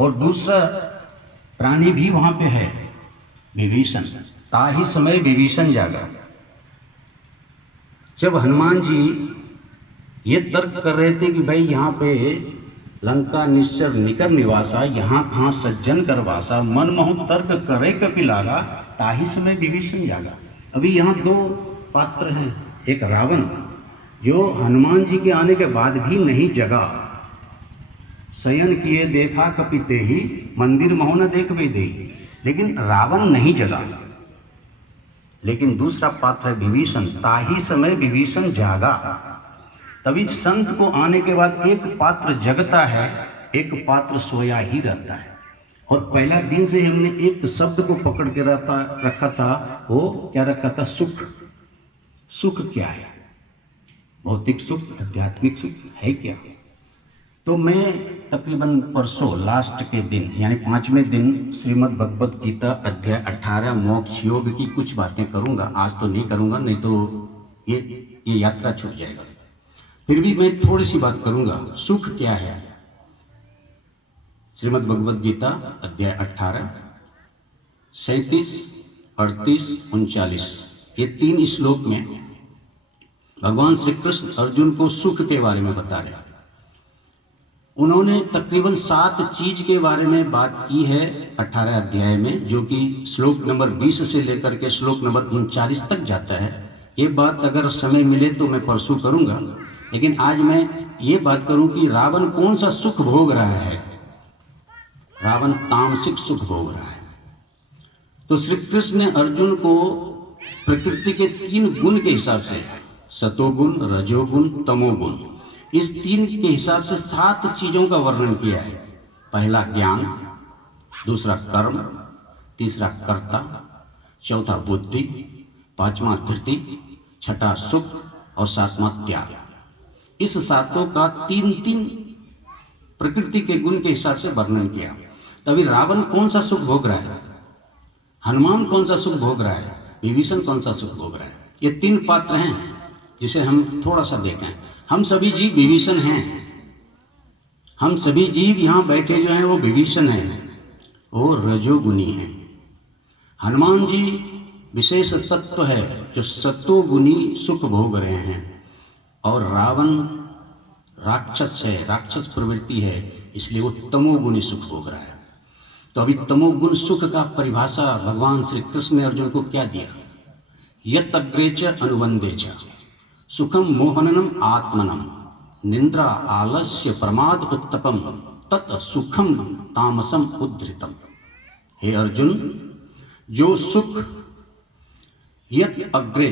और दूसरा प्राणी भी वहां पे है, विभीषण। ताहि समय विभीषण जागा। जब हनुमान जी ये तर्क कर रहे थे कि भाई यहाँ पे लंका निश्चर निकर निवासा, यहाँ कहाँ सज्जन कर वासा, मनमोह तर्क करे कपिलागा, ताहि समय विभीषण जागा। अभी यहाँ दो पात्र हैं, एक रावण जो हनुमान जी के आने के बाद भी नहीं जगा, शयन किए देखा कपिते ही, मंदिर मोह न देख वे दे, लेकिन रावण नहीं जगा। लेकिन दूसरा पात्र है विभीषण, ताही समय विभीषण जागा। तभी संत को आने के बाद एक पात्र जगता है, एक पात्र सोया ही रहता है। और पहला दिन से हमने एक शब्द को पकड़ के रखा था, वो क्या रखा था? सुख। सुख क्या है? भौतिक सुख, आध्यात्मिक सुख है क्या? तो मैं तकरीबन परसों लास्ट के दिन यानी 5वें दिन श्रीमद् भगवद गीता अध्याय 18 मोक्ष योग की कुछ बातें करूंगा। आज तो नहीं करूंगा, नहीं तो ये यात्रा छूट जाएगा। फिर भी मैं थोड़ी सी बात करूंगा। सुख क्या है? श्रीमद् भगवद गीता अध्याय 18 37, 38, 39 ये 3 श्लोक में भगवान श्री कृष्ण अर्जुन को सुख के बारे में बता रहे हैं। उन्होंने तकरीबन 7 चीज के बारे में बात की है 18 अध्याय में, जो कि श्लोक नंबर 20 से लेकर के श्लोक नंबर 39 तक जाता है। ये बात अगर समय मिले तो मैं परसों करूंगा, लेकिन आज मैं ये बात करूं कि रावण कौन सा सुख भोग रहा है। रावण तामसिक सुख भोग रहा है। तो श्री कृष्ण ने अर्जुन को प्रकृति के 3 गुण के हिसाब से, सतोगुण, रजोगुण, तमोगुण, इस 3 के हिसाब से 7 चीजों का वर्णन किया है। पहला ज्ञान, दूसरा कर्म, तीसरा कर्ता, चौथा बुद्धि, 5वां धृति, 6ठा सुख और 7वां त्याग। इस 7 का 3-3 प्रकृति के गुण के हिसाब से वर्णन किया। तभी रावण कौन सा सुख भोग रहा है, हनुमान कौन सा सुख भोग रहा है, विभीषण कौन सा सुख भोग रहा है। ये 3 पात्र हैं जिसे हम थोड़ा सा देखें। हम सभी जीव विभीषण हैं। हम सभी जीव यहाँ बैठे जो हैं वो विभीषण हैं, वो रजोगुनी हैं। हनुमान जी विशेष तत्व है जो सत्वगुनी सुख भोग रहे हैं, और रावण राक्षस है, राक्षस प्रवृत्ति है, इसलिए वो तमोगुणी सुख भोग रहा है। तो अभी तमोगुण सुख का परिभाषा भगवान श्री कृष्ण ने अर्जुन को क्या दिया? यत् अग्रे च अनुबंधे च सुखम मोहननम आत्मनम निंद्रा आलस्य प्रमाद उत्तपम तत् सुखम तामसम उद्धृतम। हे अर्जुन, जो सुख यत् अग्रे,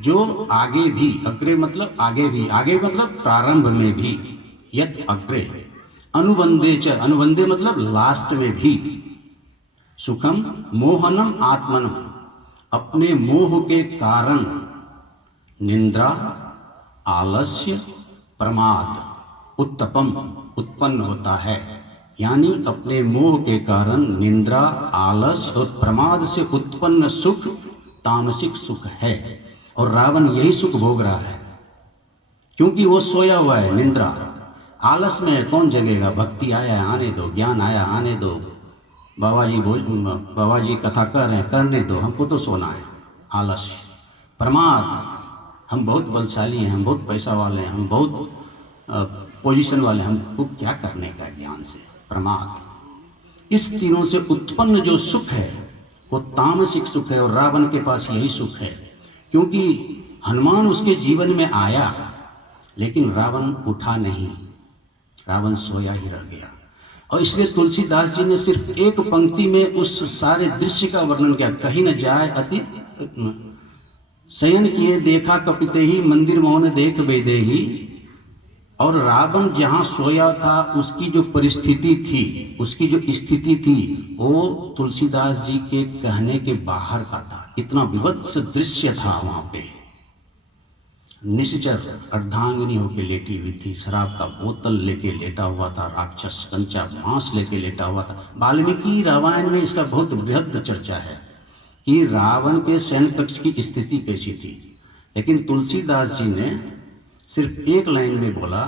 जो आगे भी, अग्रे मतलब आगे भी, आगे मतलब प्रारंभ में भी, यत् अग्रे, अनुबंधे च, अनुबंधे मतलब लास्ट में भी, सुखम मोहनम आत्मनम, अपने मोह के कारण, निंद्रा आलस्य प्रमाद उत्तपम उत्पन्न होता है। यानी अपने मोह के कारण निंद्रा, आलस और प्रमाद से उत्पन्न सुख तामसिक सुख है। और रावण यही सुख भोग रहा है, क्योंकि वो सोया हुआ है। निंद्रा, आलस में कौन जगेगा? भक्ति आया आने दो, ज्ञान आया आने दो, बाबा जी कथा कर रहे हैं करने दो, हमको तो सोना है। आलस्य। प्रमाद, हम बहुत बलशाली हैं, हम बहुत पैसा वाले हैं, हम बहुत पोजीशन वाले हैं, हमको क्या करने का ज्ञान से? प्रमाद। इस तीनों से उत्पन्न जो सुख है वो तामसिक सुख है, और रावण के पास यही सुख है। क्योंकि हनुमान उसके जीवन में आया, लेकिन रावण उठा नहीं, रावण सोया ही रह गया। और इसलिए तुलसीदास जी ने सिर्फ एक पंक्ति में उस सारे दृश्य का वर्णन किया। कहीं न जाए अति शयन किए देखा कपिते ही, मंदिर मोहन देख बेदेही। और रावण जहाँ सोया था उसकी जो परिस्थिति थी, उसकी जो स्थिति थी, वो तुलसीदास जी के कहने के बाहर का था। इतना विभत्स दृश्य था वहाँ पे। निश्चर अर्धांगिनी होके लेटी हुई थी, शराब का बोतल लेके लेटा हुआ था राक्षस, कंचा मांस लेके लेटा हुआ था। वाल्मीकि रामायण में इसका बहुत बृहद चर्चा है कि रावण के शयन कक्ष की स्थिति कैसी थी। लेकिन तुलसीदास जी ने सिर्फ एक लाइन में बोला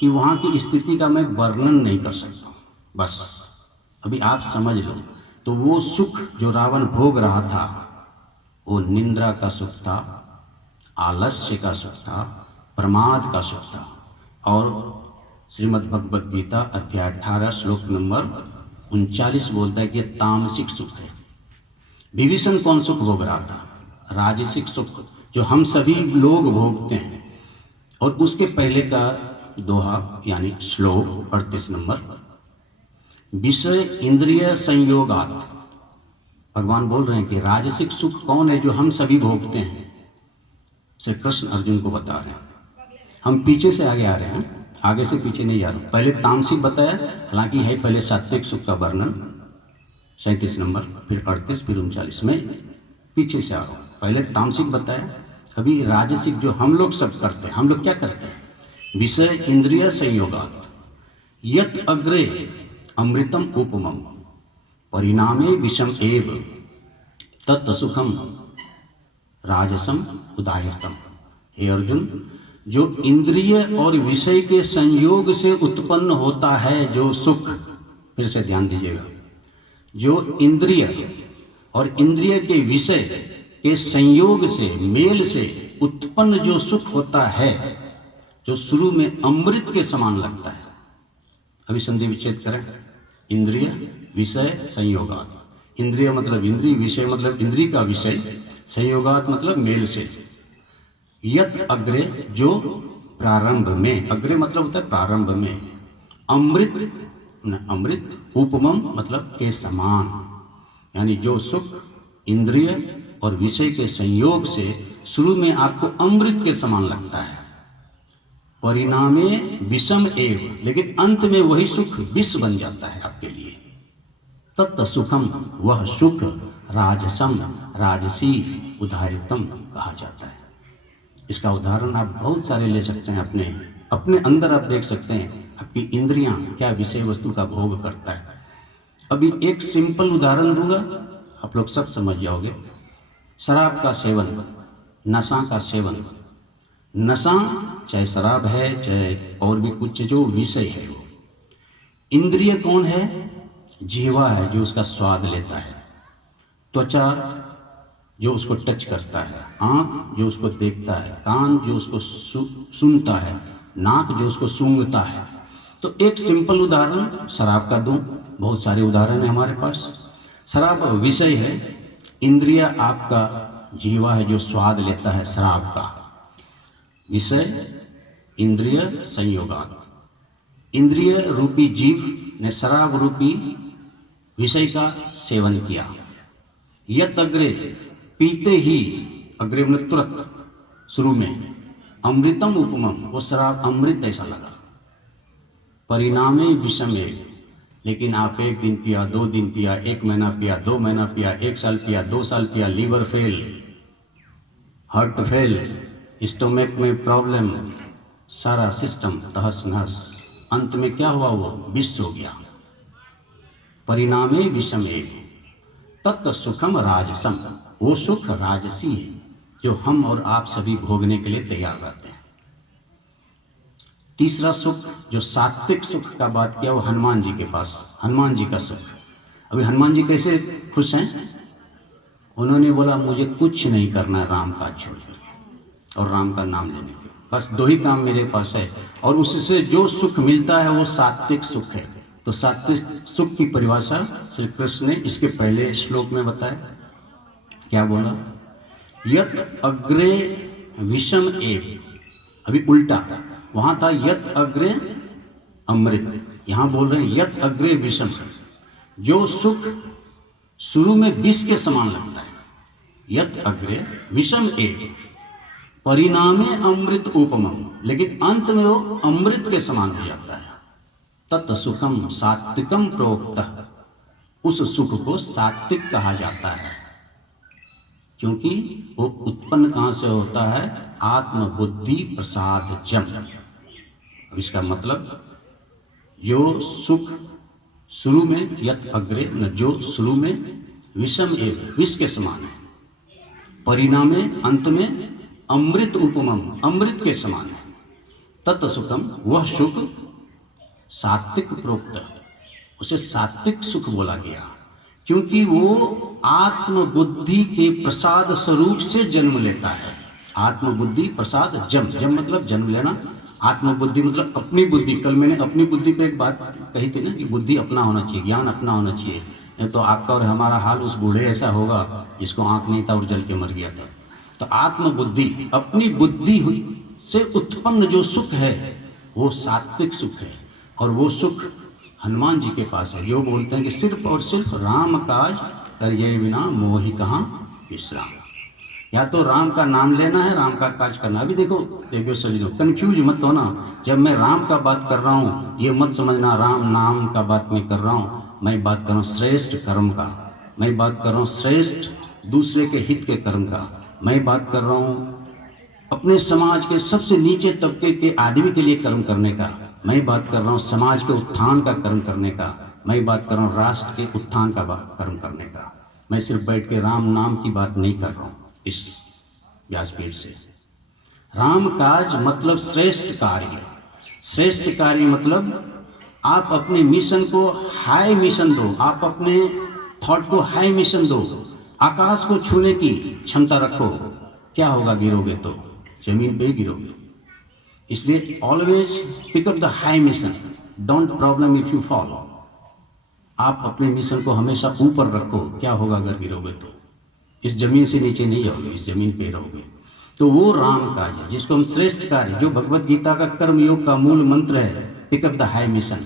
कि वहाँ की स्थिति का मैं वर्णन नहीं कर सकता, बस अभी आप समझ लो, तो वो सुख जो रावण भोग रहा था वो निंद्रा का सुख था, आलस्य का सुख था, प्रमाद का सुख था। और श्रीमद् भगवद गीता अध्याय 18 श्लोक नंबर 39 बोलता है कि ये तामसिक सुख है। विभीषण कौन सुख भोग रहा था? राजसिक सुख, जो हम सभी लोग भोगते हैं। और उसके पहले का दोहा यानी श्लोक 38 नंबर, विषय इंद्रिय संयोगात, भगवान बोल रहे हैं कि राजसिक सुख कौन है जो हम सभी भोगते हैं। श्री कृष्ण अर्जुन को बता रहे हैं। हम पीछे से आगे आ रहे हैं, आगे से पीछे नहीं जा रहे। पहले तामसिक बताया, हालांकि है पहले सात्विक सुख का वर्णन 37 नंबर, फिर 38, फिर 39 में पीछे से आ रहा हूँ। पहले तामसिक बताया, अभी राजसिक जो हम लोग सब करते हैं। हम लोग क्या करते हैं? विषय इंद्रिय संयोगात यत अग्रे अमृतम उपमम परिणामे विषम एव तत् सुखम राजसम उदायतम। हे अर्जुन, जो इंद्रिय और विषय के संयोग से उत्पन्न होता है जो सुख, फिर से ध्यान दीजिएगा, जो इंद्रिय और इंद्रिय के विषय के संयोग से, मेल से उत्पन्न जो सुख होता है, जो शुरू में अमृत के समान लगता है। अभी संधि विच्छेद करें। इंद्रिय विषय संयोगात। इंद्रिय मतलब इंद्रिय, विषय मतलब इंद्रिय का विषय, संयोगात मतलब मेल से। यत अग्रे, जो प्रारंभ में, अग्रे मतलब होता है प्रारंभ में, अमृत अमृत, उपमम मतलब के समान, यानी जो सुख इंद्रिय और विषय के संयोग से शुरू में आपको अमृत के समान लगता है, परिणामे विषम एव, लेकिन अंत में वही सुख विष बन जाता है आपके लिए। तत् सुखम, वह सुख राजसम, राजसी उदाहरितम कहा जाता है। इसका उदाहरण आप बहुत सारे ले सकते हैं। अपने अंदर आप देख सकते हैं आपकी इंद्रियां क्या विषय वस्तु का भोग करता है। अभी एक सिंपल उदाहरण दूंगा, आप लोग सब समझ जाओगे। शराब का सेवन, नशा का सेवन। नशा चाहे शराब है, चाहे और भी कुछ जो विषय है, वो इंद्रिय कौन है? जीवा है, जो उसका स्वाद लेता है, त्वचा जो उसको टच करता है, आंख जो उसको देखता है, कान जो उसको सुनता है, नाक जो उसको सूंघता है। तो एक सिंपल उदाहरण शराब का दूं, बहुत सारे उदाहरण है हमारे पास। शराब विषय है, इंद्रिय आपका जीवा है जो स्वाद लेता है शराब का। विषय इंद्रिय संयोगात, इंद्रिय रूपी जीव ने शराब रूपी विषय का सेवन किया। यत अग्रे, पीते ही, अग्रे में तुरंत, शुरू में, अमृतम उपमम, वो शराब अमृत ऐसा लगा। परिणामे विषम एव, लेकिन आप 1 दिन पिया, 2 दिन पिया, 1 महीना पिया, 2 महीना पिया, 1 साल पिया, 2 साल पिया, liver fail, heart fail, stomach में प्रॉब्लम, सारा सिस्टम तहस नहस, अंत में क्या हुआ? वो विष हो गया। परिणामे विषम एव तत् सुखम राजसम, वो सुख राजसी है जो हम और आप सभी भोगने के लिए तैयार रहते हैं। तीसरा सुख जो सात्विक सुख का बात किया, वो हनुमान जी के पास, हनुमान जी का सुख। अभी हनुमान जी कैसे खुश हैं? उन्होंने बोला मुझे कुछ नहीं करना राम का छोड़ और राम का नाम लेने के, बस 2 ही काम मेरे पास है, और उससे जो सुख मिलता है वो सात्विक सुख है। तो सात्विक सुख की परिभाषा श्री कृष्ण ने इसके पहले श्लोक में बताया। क्या बोला? यत अग्रे विषम एव, अभी उल्टा, वहां था यत अग्रे अमृत, यहां बोल रहे हैं यत अग्रे विषम, जो सुख शुरू में विष के समान लगता है। यत अग्रे विषम एव परिणामे अमृत उपमम, लेकिन अंत में वो अमृत के समान हो जाता है। तत् सुखम सात्विकम प्रोक्त, उस सुख को सात्विक कहा जाता है, क्योंकि वो उत्पन्न कहां से होता है? आत्म बुद्धि प्रसाद जम। अब इसका मतलब जो सुख शुरू में, यत अग्रे न, जो शुरू में, विषम एव विष के समान है, परिणामे अंत में अमृत उपमम, अमृत के समान है। तत् सुखम, वह सुख सात्विक प्रोक्त, उसे सात्विक सुख बोला गया, क्योंकि वो आत्मबुद्धि के प्रसाद स्वरूप से जन्म लेता है। आत्मबुद्धि प्रसाद जम मतलब जन्म लेना, आत्मबुद्धि मतलब अपनी बुद्धि। कल मैंने अपनी बुद्धि पे एक बात कही थी ना कि बुद्धि अपना होना चाहिए, ज्ञान अपना होना चाहिए, नहीं तो आपका और हमारा हाल उस बूढ़े ऐसा होगा जिसको आंख नहीं था और जल के मर गया था। तो आत्मबुद्धि, अपनी बुद्धि से उत्पन्न जो सुख है वो सात्विक सुख है, और वो सुख हनुमान जी के पास है, जो बोलते हैं कि सिर्फ और सिर्फ राम काज करिए बिना मोहि कहाँ विश्राम। या तो राम का नाम लेना है, राम का काज करना। अभी देखो देवियों सज्जनों, कंफ्यूज मत होना। जब मैं राम का बात कर रहा हूँ ये मत समझना राम नाम का बात मैं कर रहा हूँ। मैं बात कर रहा हूँ श्रेष्ठ कर्म का, मैं बात कर रहा हूँ श्रेष्ठ दूसरे के हित के कर्म का, मैं बात कर रहा हूँ अपने समाज के सबसे नीचे तबके के आदमी के लिए कर्म करने का, मैं बात कर रहा हूँ समाज के उत्थान का कर्म करने का, मैं बात कर रहा हूँ राष्ट्र के उत्थान का कर्म करने का। मैं सिर्फ बैठ के राम नाम की बात नहीं कर रहा हूँ इस व्यासपीठ से। राम काज मतलब श्रेष्ठ कार्य। श्रेष्ठ कार्य मतलब आप अपने मिशन को हाई मिशन दो, आप अपने थॉट को हाई मिशन दो, आकाश को छूने की क्षमता रखो। क्या होगा गिरोगे तो जमीन पे ही गिरोगे। इसलिए always pick up the high mission, don't problem if you fall. आप अपने मिशन को हमेशा ऊपर रखो। क्या होगा अगर गिरोगे तो इस जमीन से नीचे नहीं जाओगे, इस जमीन पे रहोगे। तो वो राम काज है जिसको हम श्रेष्ठ कार्य, जो भगवत गीता का कर्म योग का मूल मंत्र है, pick up the high mission.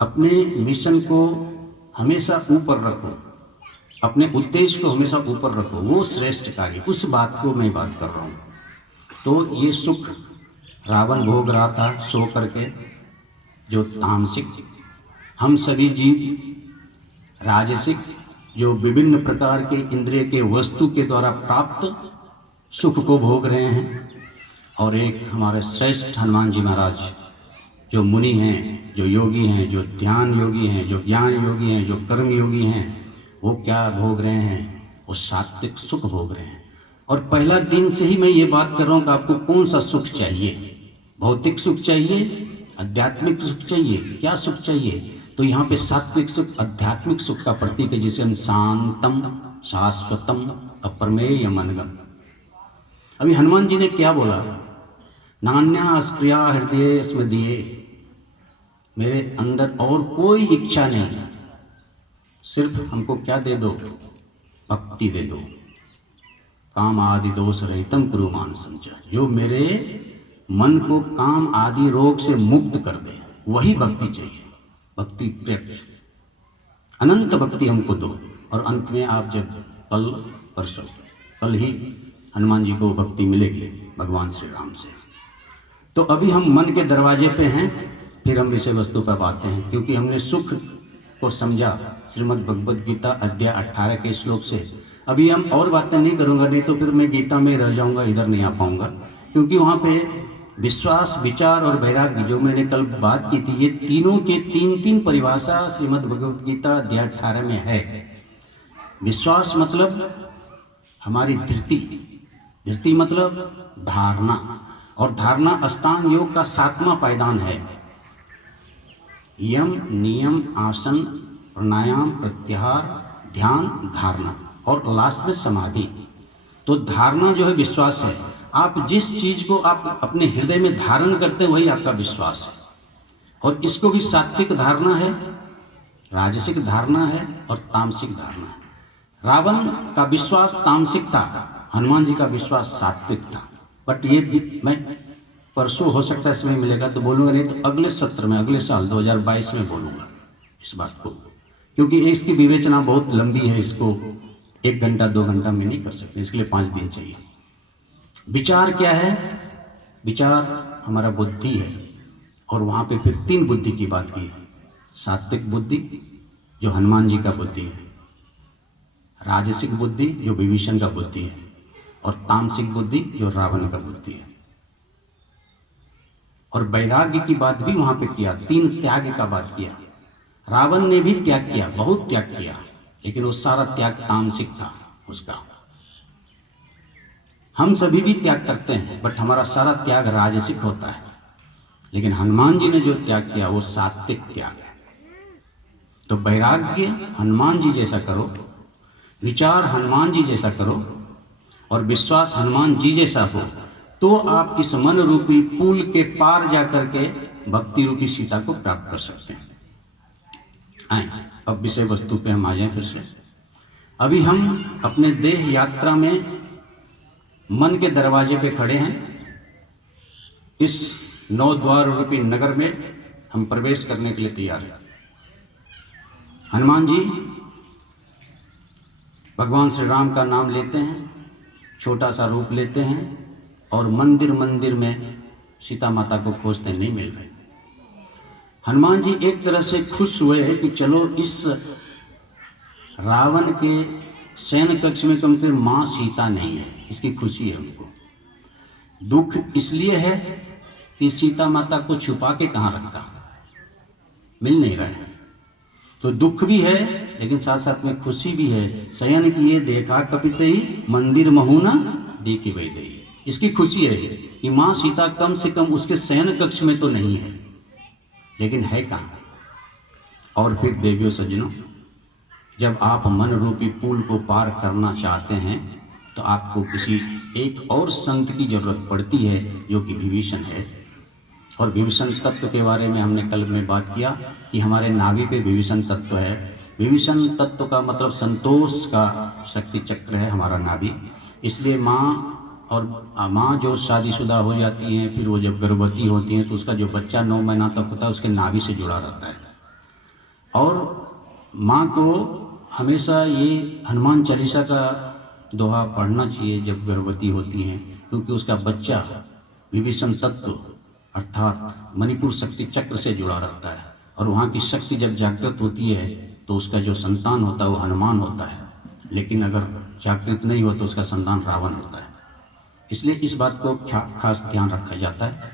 अपने मिशन को हमेशा ऊपर रखो, अपने उद्देश्य को हमेशा ऊपर रखो, वो श्रेष्ठ कार्य, उस बात को मैं बात कर रहा हूँ। तो ये सुख रावण भोग रहा था सो करके, जो तामसिक, हम सभी जीव राजसिक, जो विभिन्न प्रकार के इंद्रिय के वस्तु के द्वारा प्राप्त सुख को भोग रहे हैं। और एक हमारे श्रेष्ठ हनुमान जी महाराज, जो मुनि हैं, जो योगी हैं, जो ध्यान योगी हैं, जो ज्ञान योगी हैं, जो कर्म योगी हैं, वो क्या भोग रहे हैं? वो सात्विक सुख भोग रहे हैं। और पहला दिन से ही मैं ये बात कर रहा हूँ कि आपको कौन सा सुख चाहिए। भौतिक सुख चाहिए, आध्यात्मिक सुख चाहिए, क्या सुख चाहिए? तो यहाँ पे सात्विक सुख आध्यात्मिक सुख का प्रतीक है, जिसे हम शांतम शाश्वतम अप्रमेय मनगम। अभी हनुमान जी ने क्या बोला? नान्या अस्प्रिया हृदय स्मृतिये, मेरे अंदर और कोई इच्छा नहीं, सिर्फ हमको क्या दे दो? भक्ति दे दो। काम आदि दोष रहितम कुरु मानसं च, जो मेरे मन को काम आदि रोग से मुक्त कर दे, वही भक्ति चाहिए। भक्ति प्रत्यक्ष अनंत भक्ति हमको दो। और अंत में आप जब परसों कल ही हनुमान जी को भक्ति मिलेगी भगवान श्री राम से। तो अभी हम मन के दरवाजे पे हैं, फिर हम विषय वस्तु पर आते हैं, क्योंकि हमने सुख को समझा श्रीमद् भगवद गीता अध्याय 18 के श्लोक से। अभी हम और बातें नहीं करूँगा, नहीं तो फिर मैं गीता में रह जाऊँगा, इधर नहीं आ पाऊँगा। क्योंकि वहाँ पे विश्वास, विचार और वैराग्य, जो मैंने कल बात की थी, ये तीनों के तीन परिभाषा श्रीमद् भगवद गीता अध्याय 18 में है। विश्वास मतलब हमारी धृति, धृति मतलब धारणा, और धारणा अष्टांग योग का 7वां पायदान है। यम, नियम, आसन, प्राणायाम, प्रत्याहार, ध्यान, धारणा, और लास्ट में समाधि। तो धारणा जो है विश्वास है। आप जिस चीज को आप अपने हृदय में धारण करते हैं वही आपका विश्वास है। और इसको भी सात्विक धारणा है, राजसिक धारणा है और तामसिक धारणा है। रावण का विश्वास तामसिक था, हनुमान जी का विश्वास सात्विक था। बट ये मैं परसों हो सकता है समय मिलेगा तो बोलूँगा, नहीं तो अगले सत्र में, अगले साल 2022 में बोलूँगा इस बात को, क्योंकि इसकी विवेचना बहुत लंबी है। इसको 1 घंटा 2 घंटा में नहीं कर सकते, इसके लिए 5 दिन चाहिए। विचार क्या है? विचार हमारा बुद्धि है, और वहाँ पे फिर 3 बुद्धि की बात की है। सात्विक बुद्धि जो हनुमान जी का बुद्धि है, राजसिक बुद्धि जो विभीषण का बुद्धि है, और तामसिक बुद्धि जो रावण का बुद्धि है। और वैराग्य की बात भी वहां पे किया, 3 त्याग का बात किया। रावण ने भी त्याग किया, बहुत त्याग किया, लेकिन वो सारा त्याग तामसिक था उसका। हम सभी भी त्याग करते हैं, बट हमारा सारा त्याग राजसिक होता है। लेकिन हनुमान जी ने जो त्याग किया वो सात्विक त्याग है। तो वैराग्य हनुमान जी जैसा करो, विचार हनुमान जी जैसा करो और विश्वास हनुमान जी जैसा हो, तो आप इस मन रूपी पुल के पार जाकर के भक्ति रूपी सीता को प्राप्त कर सकते हैं। आए अब विषय वस्तु पे हम आ जाएं फिर से। अभी हम अपने देह यात्रा में मन के दरवाजे पे खड़े हैं। इस 9 द्वार रूपी नगर में हम प्रवेश करने के लिए तैयार हैं। हनुमान जी भगवान श्री राम का नाम लेते हैं, छोटा सा रूप लेते हैं और मंदिर मंदिर में सीता माता को खोजते, नहीं मिल रहे। हनुमान जी एक तरह से खुश हुए कि चलो इस रावण के सैन्य कक्ष में कम से माँ सीता नहीं है, इसकी खुशी है उनको। दुख इसलिए है कि सीता माता को छुपा के कहाँ रखा, मिल नहीं रहा है, तो दुख भी है लेकिन साथ साथ में खुशी भी है। शयन किए देखा कपितई मंदिर महुना देखी वही गई, इसकी खुशी है कि माँ सीता कम से कम उसके शयन कक्ष में तो नहीं है, लेकिन है कहाँ। और फिर देवियों सज्जनों, जब आप मन रूपी पुल को पार करना चाहते हैं तो आपको किसी एक और संत की जरूरत पड़ती है, जो कि विभीषण है। और विभीषण तत्व के बारे में हमने कल में बात किया कि हमारे नाभि पे विभीषण तत्व है। विभीषण तत्व का मतलब संतोष का शक्ति चक्र है हमारा नाभि। इसलिए माँ जो शादीशुदा हो जाती हैं, फिर वो जब गर्भवती होती हैं तो उसका जो बच्चा 9 महीना तक होता है उसके नाभि से जुड़ा रहता है। और माँ को हमेशा ये हनुमान चालीसा का दोहा पढ़ना चाहिए जब गर्भवती होती हैं, क्योंकि उसका बच्चा विभीषण तत्व अर्थात मणिपुर शक्ति चक्र से जुड़ा रहता है। और वहाँ की शक्ति जब जागृत होती है तो उसका जो संतान होता है वो हनुमान होता है, लेकिन अगर जागृत नहीं हो तो उसका संतान रावण होता है। इसलिए इस बात को खास ध्यान रखा जाता है।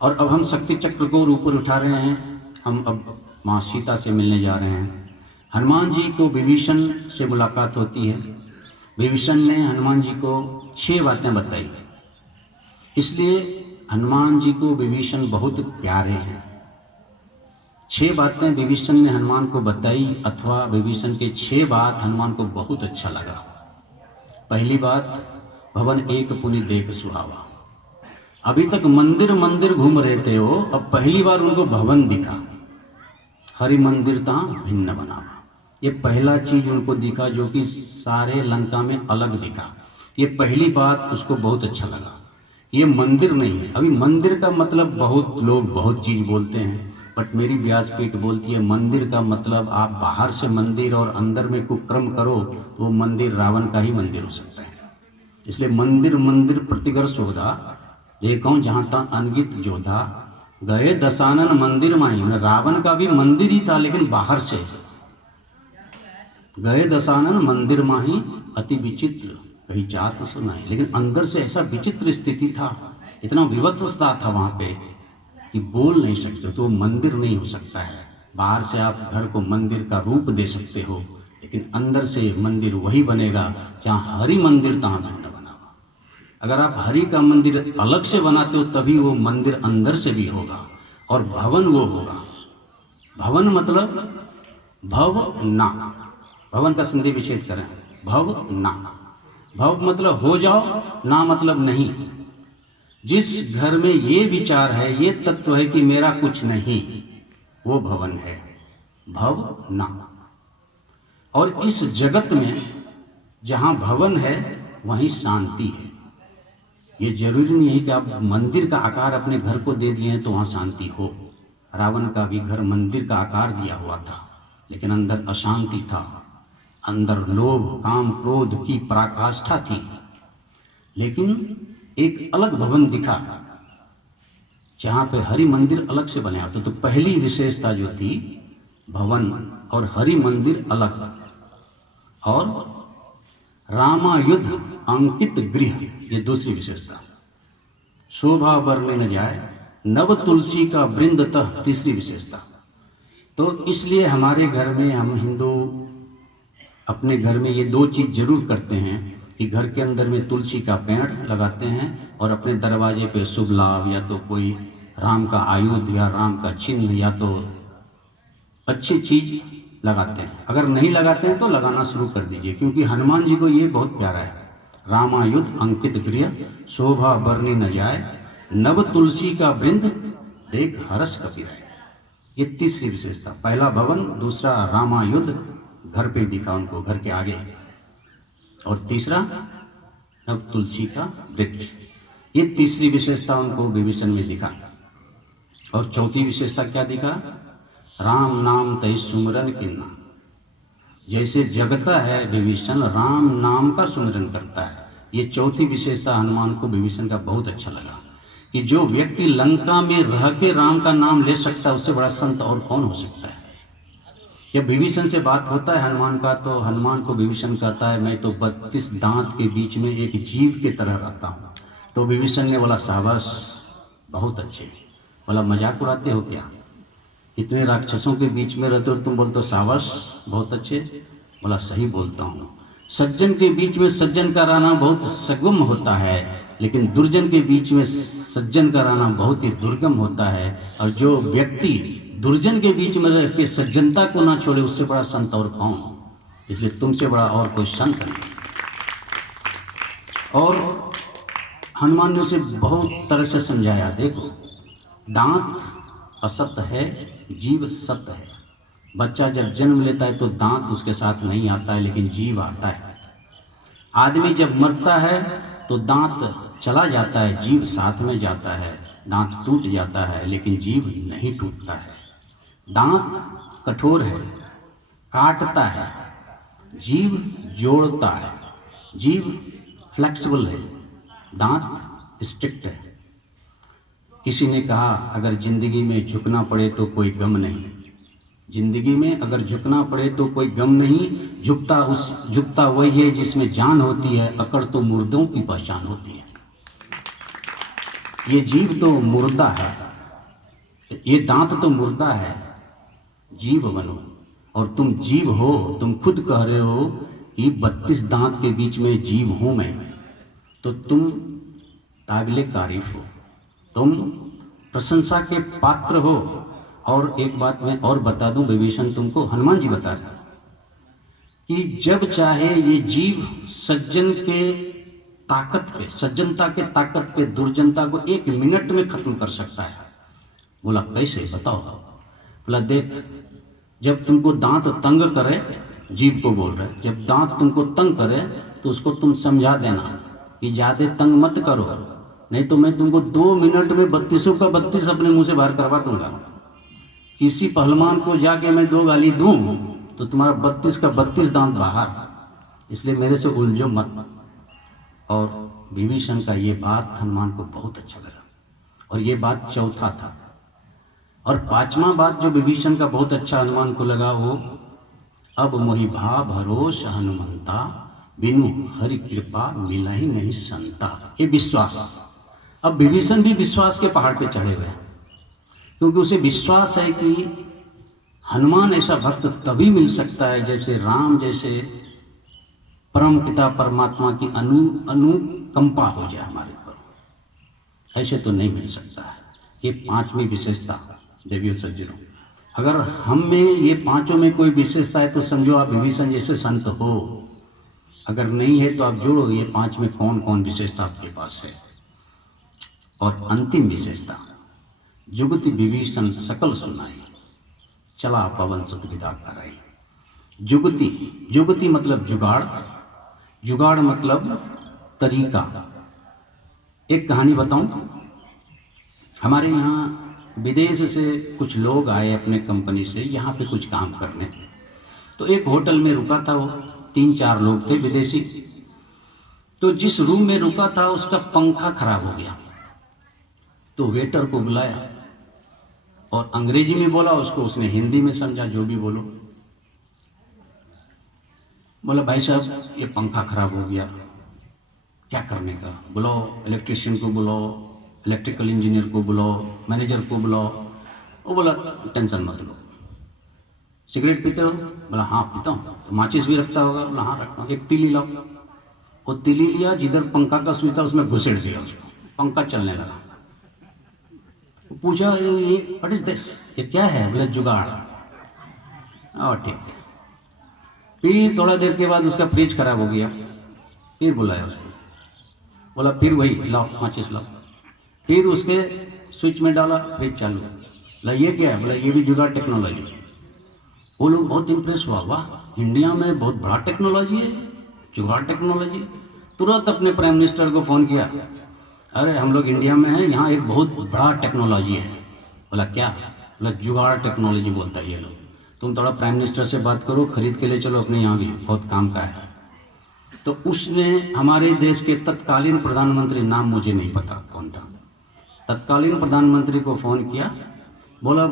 और अब हम शक्ति चक्र को ऊपर उठा रहे हैं, हम अब माँ सीता से मिलने जा रहे हैं। हनुमान जी को विभीषण से मुलाकात होती है। विभीषण ने हनुमान जी को 6 बातें बताई, इसलिए हनुमान जी को विभीषण बहुत प्यारे हैं। 6 बातें विभीषण ने हनुमान को बताई, अथवा विभीषण के 6 बात हनुमान को बहुत अच्छा लगा। पहली बात, भवन एक पुनि देख सुहावा। अभी तक मंदिर मंदिर घूम रहे थे वो, अब पहली बार उनको भवन दिखा। हरि मंदिर ता भिन्न बनावा, ये पहला चीज उनको दिखा जो कि सारे लंका में अलग दिखा। ये पहली बात उसको बहुत अच्छा लगा। ये मंदिर नहीं है। अभी मंदिर का मतलब बहुत लोग बहुत चीज बोलते हैं, बट मेरी व्यासपीठ बोलती है मंदिर का मतलब आप बाहर से मंदिर और अंदर में कुक्रम करो तो मंदिर रावण का ही मंदिर हो सकता है। इसलिए मंदिर मंदिर प्रतिगर्ष होगा, देखो जहाँ तक अनगित जोधा गए दशानन मंदिर माही। रावण का भी मंदिर ही था लेकिन बाहर से। गए दशानन मंदिर माही अति विचित्र कहीं जात सुनाई, लेकिन अंदर से ऐसा विचित्र स्थिति था, इतना विवत्सता था वहां पे कि बोल नहीं सकते। तो मंदिर नहीं हो सकता है। बाहर से आप घर को मंदिर का रूप दे सकते हो, लेकिन अंदर से मंदिर वही बनेगा जहाँ हरि मंदिर तहाँ भिन्न बनावा। अगर आप हरि का मंदिर अलग से बनाते हो तभी वो मंदिर अंदर से भी होगा। और भवन वो होगा। भवन मतलब भव ना, भवन का संधि विच्छेद करें, भव ना। भव मतलब हो जाओ, ना मतलब नहीं। जिस घर में ये विचार है, ये तत्व है कि मेरा कुछ नहीं, वो भवन है, भव ना। और इस जगत में जहां भवन है वहीं शांति है। ये जरूरी नहीं है कि आप मंदिर का आकार अपने घर को दे दिए हैं तो वहां शांति हो। रावण का भी घर मंदिर का आकार दिया हुआ था, लेकिन अंदर अशांति था, अंदर लोभ काम क्रोध की पराकाष्ठा थी। लेकिन एक अलग भवन दिखा जहाँ पे हरि मंदिर अलग से बने होते। तो पहली विशेषता जो थी भवन और हरि मंदिर अलग, और रामायुध अंकित गृह ये दूसरी विशेषता। शोभा वर्ण्य न जाए नव तुलसी का वृंदतः तीसरी विशेषता। तो इसलिए हमारे घर में हम हिंदू अपने घर में ये 2 चीज जरूर करते हैं कि घर के अंदर में तुलसी का पेड़ लगाते हैं और अपने दरवाजे पे शुभ लाभ या तो कोई राम का आयुध या राम का चिन्ह या तो अच्छी चीज लगाते हैं। अगर नहीं लगाते हैं तो लगाना शुरू कर दीजिए, क्योंकि हनुमान जी को ये बहुत प्यारा है। रामायुध अंकित प्रिय, शोभा बरनी न जाए, नव तुलसी का वृंद देख हरस कपिराय। ये तीसरी विशेषता। पहला भवन, दूसरा रामायुध, घर पे दिखा उनको, घर के आगे, और तीसरा नव तुलसी का वृक्ष। ये तीसरी विशेषता उनको विभीषण में दिखा। और चौथी विशेषता क्या दिखा? राम नाम तय सुमरन किन्ना। जैसे जगता है विभीषण, राम नाम का सुमरन करता है। ये चौथी विशेषता हनुमान को विभीषण का बहुत अच्छा लगा, कि जो व्यक्ति लंका में रह के राम का नाम ले सकता है, उससे बड़ा संत और कौन हो सकता है। जब विभीषण से बात होता है हनुमान का, तो हनुमान को विभीषण कहता है, मैं तो 32 दांत के बीच में एक जीव के तरह रहता हूँ। तो विभीषण ने बोला, शाबाश, बहुत अच्छे। बोला, मजाक उड़ाते हो क्या? इतने राक्षसों के बीच में रहते हो, तुम बोलते हो शाबाश, बहुत अच्छे। बोला, सही बोलता हूँ। सज्जन के बीच में सज्जन का रहना बहुत सुगम होता है, लेकिन दुर्जन के बीच में सज्जन का रहना बहुत ही दुर्गम होता है। और जो व्यक्ति दुर्जन के बीच में रह के सज्जनता को ना छोड़े, उससे बड़ा संत और कौन? इसलिए तुमसे बड़ा और कोई संत नहीं। और हनुमान ने उसे बहुत तरह से समझाया। देखो, दांत असत्य है, जीव सत्य है। बच्चा जब जन्म लेता है तो दांत उसके साथ नहीं आता है, लेकिन जीव आता है। आदमी जब मरता है तो दांत चला जाता है, जीव साथ में जाता है। दांत टूट जाता है, लेकिन जीव नहीं टूटता है। दांत कठोर है, काटता है, जीव जोड़ता है। जीव फ्लेक्सिबल है, दांत स्ट्रिक्ट है। किसी ने कहा, अगर जिंदगी में झुकना पड़े तो कोई गम नहीं। जिंदगी में अगर झुकना पड़े तो कोई गम नहीं। झुकता वही है जिसमें जान होती है, अकड़ तो मुर्दों की पहचान होती है। ये जीव तो मुर्दा है, ये दांत तो मुर्दा है। जीव बनो, और तुम जीव हो। तुम खुद कह रहे हो कि 32 दांत के बीच में जीव हूं मैं, तो तुम काबिले तारीफ हो, तुम प्रशंसा के पात्र हो। और एक बात मैं और बता दूं, विभीषण तुमको हनुमान जी बता रहे कि जब चाहे ये जीव सज्जन के ताकत पे, सज्जनता के ताकत पे दुर्जनता को 1 मिनट में खत्म कर सकता है। बोला, कैसे? बताओ। बोला, देख, जब तुमको दांत तंग करे, जीव को बोल रहे, जब दांत तुमको तंग करे तो उसको तुम समझा देना कि ज्यादा तंग मत करो, नहीं तो मैं तुमको 2 मिनट में 32 का 32 अपने मुंह से बाहर करवा दूंगा। किसी पहलवान को जाके मैं 2 गाली दूं तो तुम्हारा 32 का 32 दांत बाहर। इसलिए मेरे से उलझो मत। और विभीषण का ये बात हनुमान को बहुत अच्छा लगा। और ये बात चौथा था। और 5वां बात जो विभीषण का बहुत अच्छा हनुमान को लगा, वो अब मोहि भा भरोस हनुमंता, बिनु हरि कृपा मिला ही नहीं संता। ये विश्वास। अब विभीषण भी विश्वास के पहाड़ पे चढ़े हुए हैं, क्योंकि उसे विश्वास है कि हनुमान ऐसा भक्त तभी मिल सकता है जैसे राम जैसे परम पिता परमात्मा की अनुकंपा हो जाए हमारे ऊपर। ऐसे तो नहीं मिल सकता है। ये 5वीं विशेषता देवियों सज्जनों, अगर हम में ये 5ओं में कोई विशेषता है तो समझो आप विभीषण जैसे संत हो। अगर नहीं है तो आप जोड़ो ये 5 में कौन कौन विशेषता आपके पास है। और अंतिम विशेषता, जुगति विभीषण सकल सुनाई, चला पवन सुत विदा कराई। जुगति, जुगति मतलब जुगाड़, जुगाड़ मतलब तरीका। एक कहानी बताऊं। हमारे यहाँ विदेश से कुछ लोग आए अपने कंपनी से यहाँ पे कुछ काम करने। तो एक होटल में रुका था, वो 3-4 लोग थे विदेशी। तो जिस रूम में रुका था उसका पंखा खराब हो गया। तो वेटर को बुलाया और अंग्रेजी में बोला उसको, उसने हिंदी में समझा, जो भी बोलो। बोला, भाई साहब ये पंखा खराब हो गया, क्या करने का? बुलाओ इलेक्ट्रिशियन को, बुलाओ इलेक्ट्रिकल इंजीनियर को, बुलाओ मैनेजर को बुलाओ। वो बोला, टेंशन मत लो। सिगरेट पीते हो? बोला, हाँ पीता हूँ। तो माचिस भी रखता होगा? बोला, हाँ रखता हूँ। एक तीली लाओ। वो तीली लिया, जिधर पंखा का स्विच था उसमें घुसेड़ दिया उसको, पंखा चलने लगा। पूछा, ये व्हाट इज दिस, ये क्या है? बोले, जुगाड़। और ठीक है। फिर थोड़ा देर के बाद उसका फ्रिज खराब हो गया, फिर बुलाया उसको, बोला फिर वही लाओ माचिस लाओ, फिर उसके स्विच में डाला, फ्रिज चालू। बोला ये क्या है? बोला ये भी जुगाड़ टेक्नोलॉजी। वो लोग बहुत इंप्रेस हुआ, वाह इंडिया में बहुत बड़ा टेक्नोलॉजी है, जुगाड़ टेक्नोलॉजी। तुरंत अपने प्राइम मिनिस्टर को फ़ोन किया, अरे हम लोग इंडिया में हैं, यहाँ एक बहुत बड़ा टेक्नोलॉजी है। बोला क्या? बोला जुगाड़ टेक्नोलॉजी बोलता है ये लोग, तुम थोड़ा प्राइम मिनिस्टर से बात करो, खरीद के ले चलो अपने यहाँ भी, बहुत काम का है। तो उसने हमारे देश के तत्कालीन प्रधानमंत्री, नाम मुझे नहीं पता कौन था, तत्कालीन प्रधानमंत्री को फ़ोन किया, बोला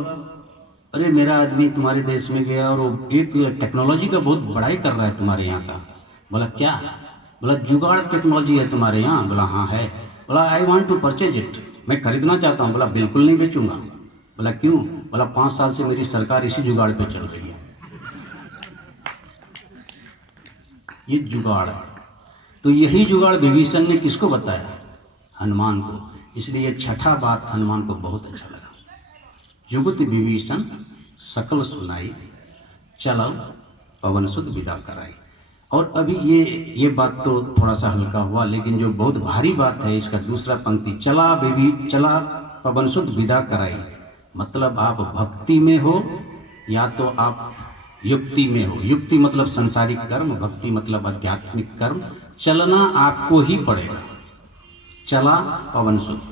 अरे मेरा आदमी तुम्हारे देश में गया और वो एक टेक्नोलॉजी का बहुत बड़ाई कर रहा है तुम्हारे यहाँ का। बोला क्या? बोला जुगाड़ टेक्नोलॉजी है तुम्हारे यहाँ। बोला हाँ है। बोला I want to purchase it, मैं खरीदना चाहता हूँ। बोला बिल्कुल नहीं बेचूंगा। बोला क्यों? बोला 5 साल से मेरी सरकार इसी जुगाड़ पे चल रही है। ये जुगाड़ है। तो यही जुगाड़ विभीषण ने किसको बताया? हनुमान को। इसलिए छठा बात हनुमान को बहुत अच्छा लगा। जुगति विभीषण सकल सुनाई, चलो पवन सुत विदा कराई। और अभी ये बात तो थोड़ा सा हल्का हुआ, लेकिन जो बहुत भारी बात है इसका दूसरा पंक्ति, चला पवन सुत विदा कराई। मतलब आप भक्ति में हो या तो आप युक्ति में हो। युक्ति मतलब संसारिक कर्म, भक्ति मतलब आध्यात्मिक कर्म। चलना आपको ही पड़ेगा। चला पवन सुत,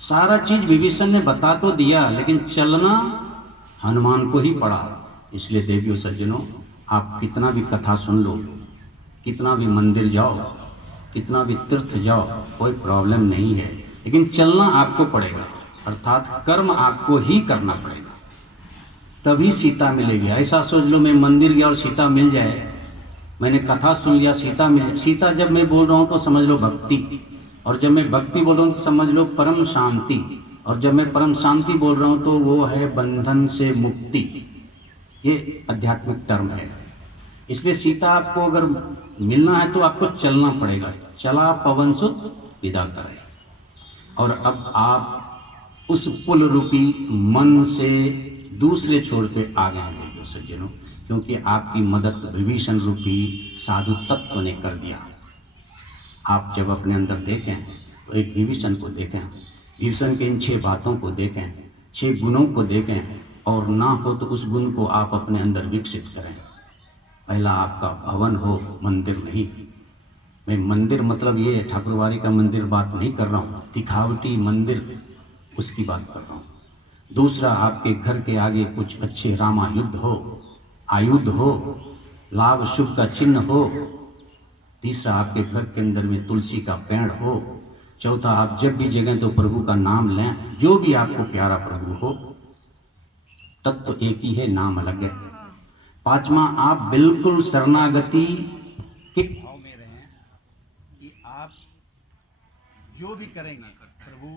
सारा चीज विभीषण ने बता तो दिया, लेकिन चलना हनुमान को ही पड़ा। इसलिए देवियों सज्जनों, आप कितना भी कथा सुन लो, कितना भी मंदिर जाओ, कितना भी तीर्थ जाओ, कोई प्रॉब्लम नहीं है, लेकिन चलना आपको पड़ेगा, अर्थात कर्म आपको ही करना पड़ेगा, तभी सीता मिलेगी। ऐसा सोच लो मैं मंदिर गया और सीता मिल जाए, मैंने कथा सुन लिया सीता मिल। सीता जब मैं बोल रहा हूँ तो समझ लो भक्ति, और जब मैं भक्ति बोल रहा हूँ तो समझ लो परम शांति, और जब मैं परम शांति बोल रहा हूँ तो वो है बंधन से मुक्ति। ये आध्यात्मिक टर्म है। इसलिए सीता आपको अगर मिलना है तो आपको चलना पड़ेगा। चला पवन सुत विदा कराई। और अब आप उस पुल रूपी मन से दूसरे छोर पे आ गए हैं देवियों सज्जनों, क्योंकि आपकी मदद विभीषण रूपी साधु तत्व ने कर दिया। आप जब अपने अंदर देखें तो एक विभीषण को देखें, विभीषण के इन 6 बातों को देखें, 6 गुणों को देखें, और ना हो तो उस गुण को आप अपने अंदर विकसित करें। पहला आपका भवन हो, मंदिर नहीं। मैं मंदिर मतलब ये ठाकुरवारी का मंदिर बात नहीं कर रहा हूँ, दिखावटी मंदिर उसकी बात कर रहा हूँ। दूसरा, आपके घर के आगे कुछ अच्छे रामायुध हो, आयुध हो, लाभ शुभ का चिन्ह हो। तीसरा, आपके घर के अंदर में तुलसी का पेड़ हो। चौथा, आप जब भी जगह तो प्रभु का नाम लें, जो भी आपको प्यारा प्रभु हो। तत्व तो एक ही है, नाम अलग है। 5वां, आप बिल्कुल शरणागति के भाव में रहें कि आप जो भी करेंगे प्रभु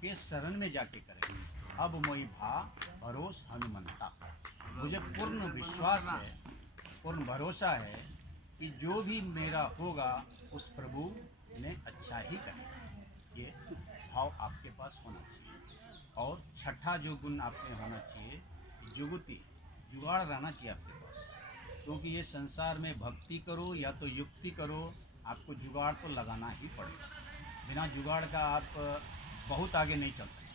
के शरण में जाके करेंगे। अब मोहि भा भरोस हनुमंता, मुझे पूर्ण विश्वास है, पूर्ण भरोसा है कि जो भी मेरा होगा उस प्रभु ने अच्छा ही करेगा। ये भाव आपके पास होना चाहिए। और छठा जो गुण आपने होना चाहिए, जुगति, जुगाड़ रहना चाहिए आपके पास। क्योंकि ये संसार में भक्ति करो या तो युक्ति करो, आपको जुगाड़ तो लगाना ही पड़ेगा। बिना जुगाड़ का आप बहुत आगे नहीं चल सकते।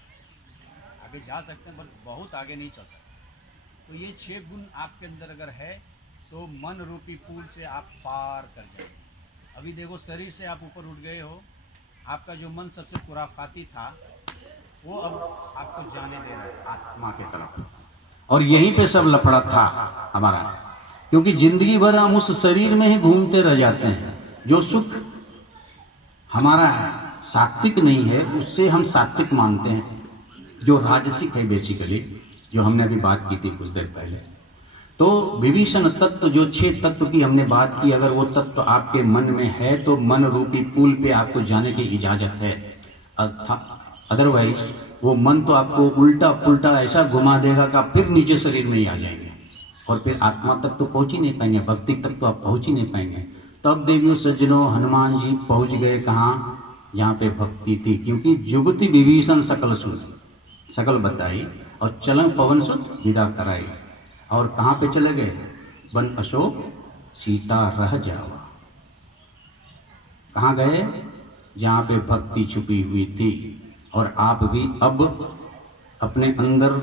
आगे जा सकते हैं पर बहुत आगे नहीं चल सकते। तो ये 6 गुण आपके अंदर अगर है तो मन रूपी पुल से आप पार कर जाएंगे। अभी देखो, शरीर से आप ऊपर उठ गए हो, आपका जो मन सबसे खुराफाती था वो अब आपको जाने दे रहा है आत्मा के तरफ। और यहीं पे सब लफड़ा था हमारा, क्योंकि जिंदगी भर हम उस शरीर में ही घूमते रह जाते हैं। जो सुख हमारा है सात्विक नहीं है, उससे हम सात्विक मानते हैं, जो राजसिक है बेसिकली, जो हमने अभी बात की थी कुछ देर पहले। तो विभीषण तत्व, जो 6 तत्व की हमने बात की, अगर वो तत्व आपके मन में है तो मन रूपी पुल पे आपको जाने की इजाजत है। अदरवाइज वो मन तो आपको उल्टा पुल्टा ऐसा घुमा देगा कि आप फिर नीचे शरीर में ही आ जाएंगे, और फिर आत्मा तक तो पहुंच ही नहीं पाएंगे, भक्ति तक तो आप पहुंच ही नहीं पाएंगे। तब देवियों सज्जनों, हनुमान जी पहुंच गए कहाँ? जहाँ पे भक्ति थी। क्योंकि जुगति विभीषण सकल सुन, सकल बताई, और चलन पवन सुत विदा कराई। और कहाँ पे चले गए? वन अशोक सीता रह जावा। कहाँ गए? जहाँ पे भक्ति छुपी हुई थी। और आप भी अब अपने अंदर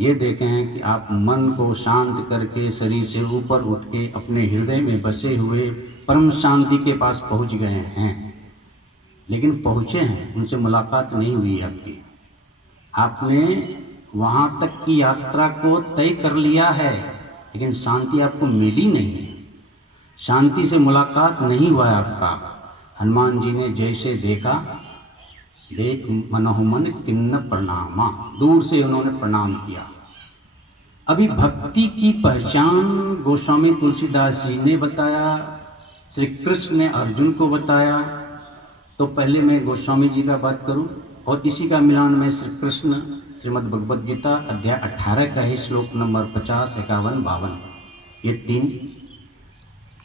ये देखें कि आप मन को शांत करके शरीर से ऊपर उठ के अपने हृदय में बसे हुए परम शांति के पास पहुँच गए हैं। लेकिन पहुँचे हैं, उनसे मुलाकात नहीं हुई आपकी। आपने वहाँ तक की यात्रा को तय कर लिया है, लेकिन शांति आपको मिली नहीं। शांति से मुलाकात नहीं हुआ आपका। हनुमान जी ने जैसे देखा, देख मनोहुमन किन्न प्रणामा, दूर से उन्होंने प्रणाम किया। अभी भक्ति की पहचान गोस्वामी तुलसीदास जी ने बताया, श्री कृष्ण ने अर्जुन को बताया। तो पहले मैं गोस्वामी जी का बात करूं और इसी का मिलान में श्री कृष्ण श्रीमद् भगवद गीता अध्याय 18 का ही श्लोक नंबर 50, 51, 52, ये 3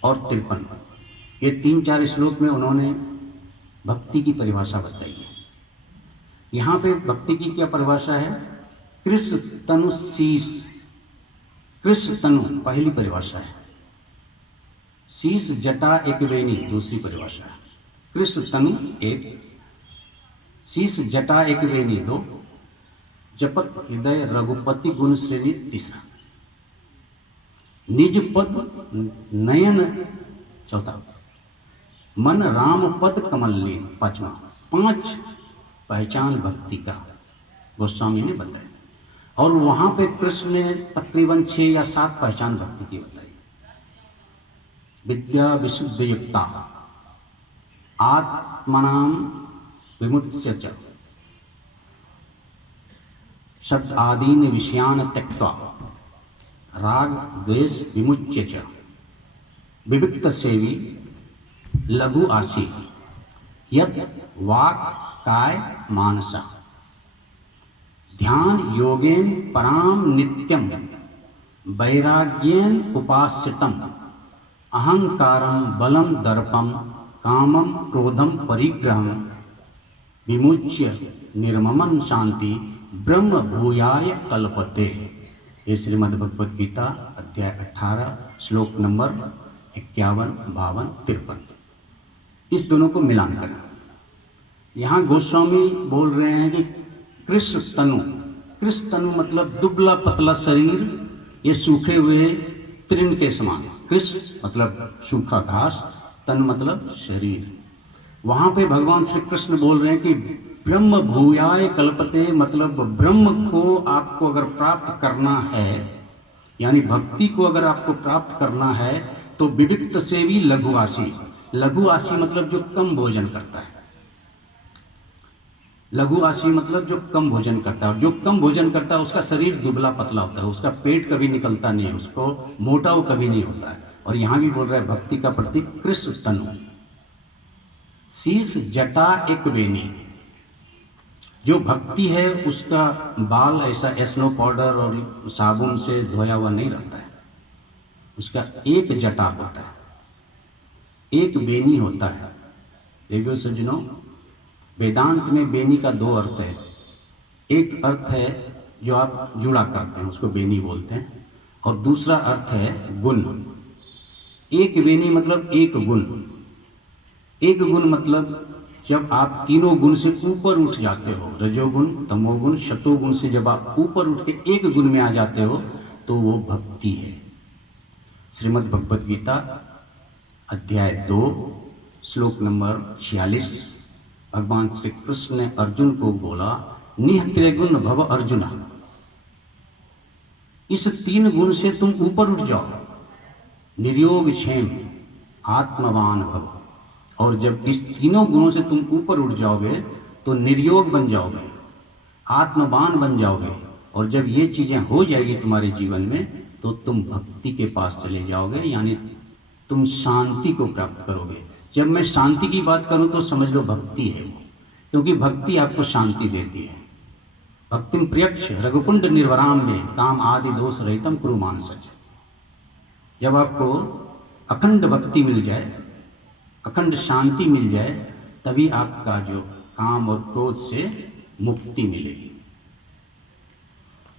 और 53, ये 3-4 श्लोक में उन्होंने भक्ति की परिभाषा बताई है। यहाँ पे भक्ति की क्या परिभाषा है? कृष्ण तनु शीस। कृष्ण तनु पहली परिभाषा है, शीस जटा एक वेणी दूसरी परिभाषा है। कृष्ण तनु 1, शीस जटा एक वेणी 2, जपत हृदय रघुपति गुण श्रेणी 3, निज पद नयन 4, मन राम पद कमल लीन 5वां। 5 पहचान भक्ति का गोस्वामी ने बताया। और वहां पे कृष्ण ने तकरीबन 6 या 7 पहचान भक्ति की बताई। विद्या विशुद्ध युक्ता, आत्मनाम विमुच्य च, शब्द आदीन विषयान त्यक्त्वा, राग द्वेष विमुच्य च, विविक्त सेवी लघु आसी, यत वाक काय मानसा, ध्यान योगेन पराम नित्यम, वैराग्येन उपास्यतम, अहंकारम बलम दर्पम, कामम क्रोधम परिग्रहम, विमुच्य निर्ममन शांति ब्रह्म भूयाय कल्पते। ये श्रीमद् भगवद गीता अध्याय 18 श्लोक नंबर 51, 52, 53, इस दोनों को मिलान करें। यहाँ गोस्वामी बोल रहे हैं कि कृष्ण तनु, कृष्ण तनु मतलब दुबला पतला शरीर, ये सूखे हुए तृण के समान। कृष्ण मतलब सूखा घास, तन मतलब शरीर। वहाँ पे भगवान श्री कृष्ण बोल रहे हैं कि ब्रह्म भूयाय कल्पते, मतलब ब्रह्म को आपको अगर प्राप्त करना है, यानी भक्ति को अगर आपको प्राप्त करना है, तो विविक्त सेवी लघुआसी। लघुआसी मतलब जो कम भोजन करता है। लघुआसी मतलब जो कम भोजन करता है। और जो कम भोजन करता है उसका शरीर दुबला पतला होता है, उसका पेट कभी निकलता नहीं है, उसको मोटा वो कभी नहीं होता है। और यहाँ भी बोल रहा है भक्ति का प्रतीक कृष्ण तनु, शीस जटा एक वेणी। जो भक्ति है उसका बाल ऐसा स्नो पाउडर और साबुन से धोया हुआ नहीं रहता है, उसका एक जटा होता है, एक बेनी होता है। देखो सज्जनों, वेदांत में बेनी का 2 अर्थ है। एक अर्थ है जो आप जुड़ा करते हैं, उसको बेनी बोलते हैं, और दूसरा अर्थ है गुण। एक बेनी मतलब एक गुण। एक गुण मतलब जब आप तीनों गुण से ऊपर उठ जाते हो, रजोगुण, तमोगुण, शतोगुण से जब आप ऊपर उठ के एक गुण में आ जाते हो, तो वो भक्ति है। श्रीमद् भगवद गीता अध्याय 2 श्लोक नंबर 46, भगवान श्री कृष्ण ने अर्जुन को बोला, निहत्रिगुण भव अर्जुन, इस 3 गुण से तुम ऊपर उठ जाओ। निर्योग क्षेम आत्मवान भव, और जब इस तीनों गुणों से तुम ऊपर उठ जाओगे तो निर्योग बन जाओगे, आत्मवान बन जाओगे। और जब ये चीजें हो जाएगी तुम्हारे जीवन में, तो तुम भक्ति के पास चले जाओगे, यानी तुम शांति को प्राप्त करोगे। जब मैं शांति की बात करूं तो समझ लो भक्ति है वो, क्योंकि भक्ति आपको शांति देती है। भक्तिम प्रियक्ष रघुकुंड निर्वराम में काम आदि दोष रहितम कुरु मानसच। जब आपको अखंड भक्ति मिल जाए, अखंड शांति मिल जाए, तभी आपका जो काम और क्रोध से मुक्ति मिलेगी।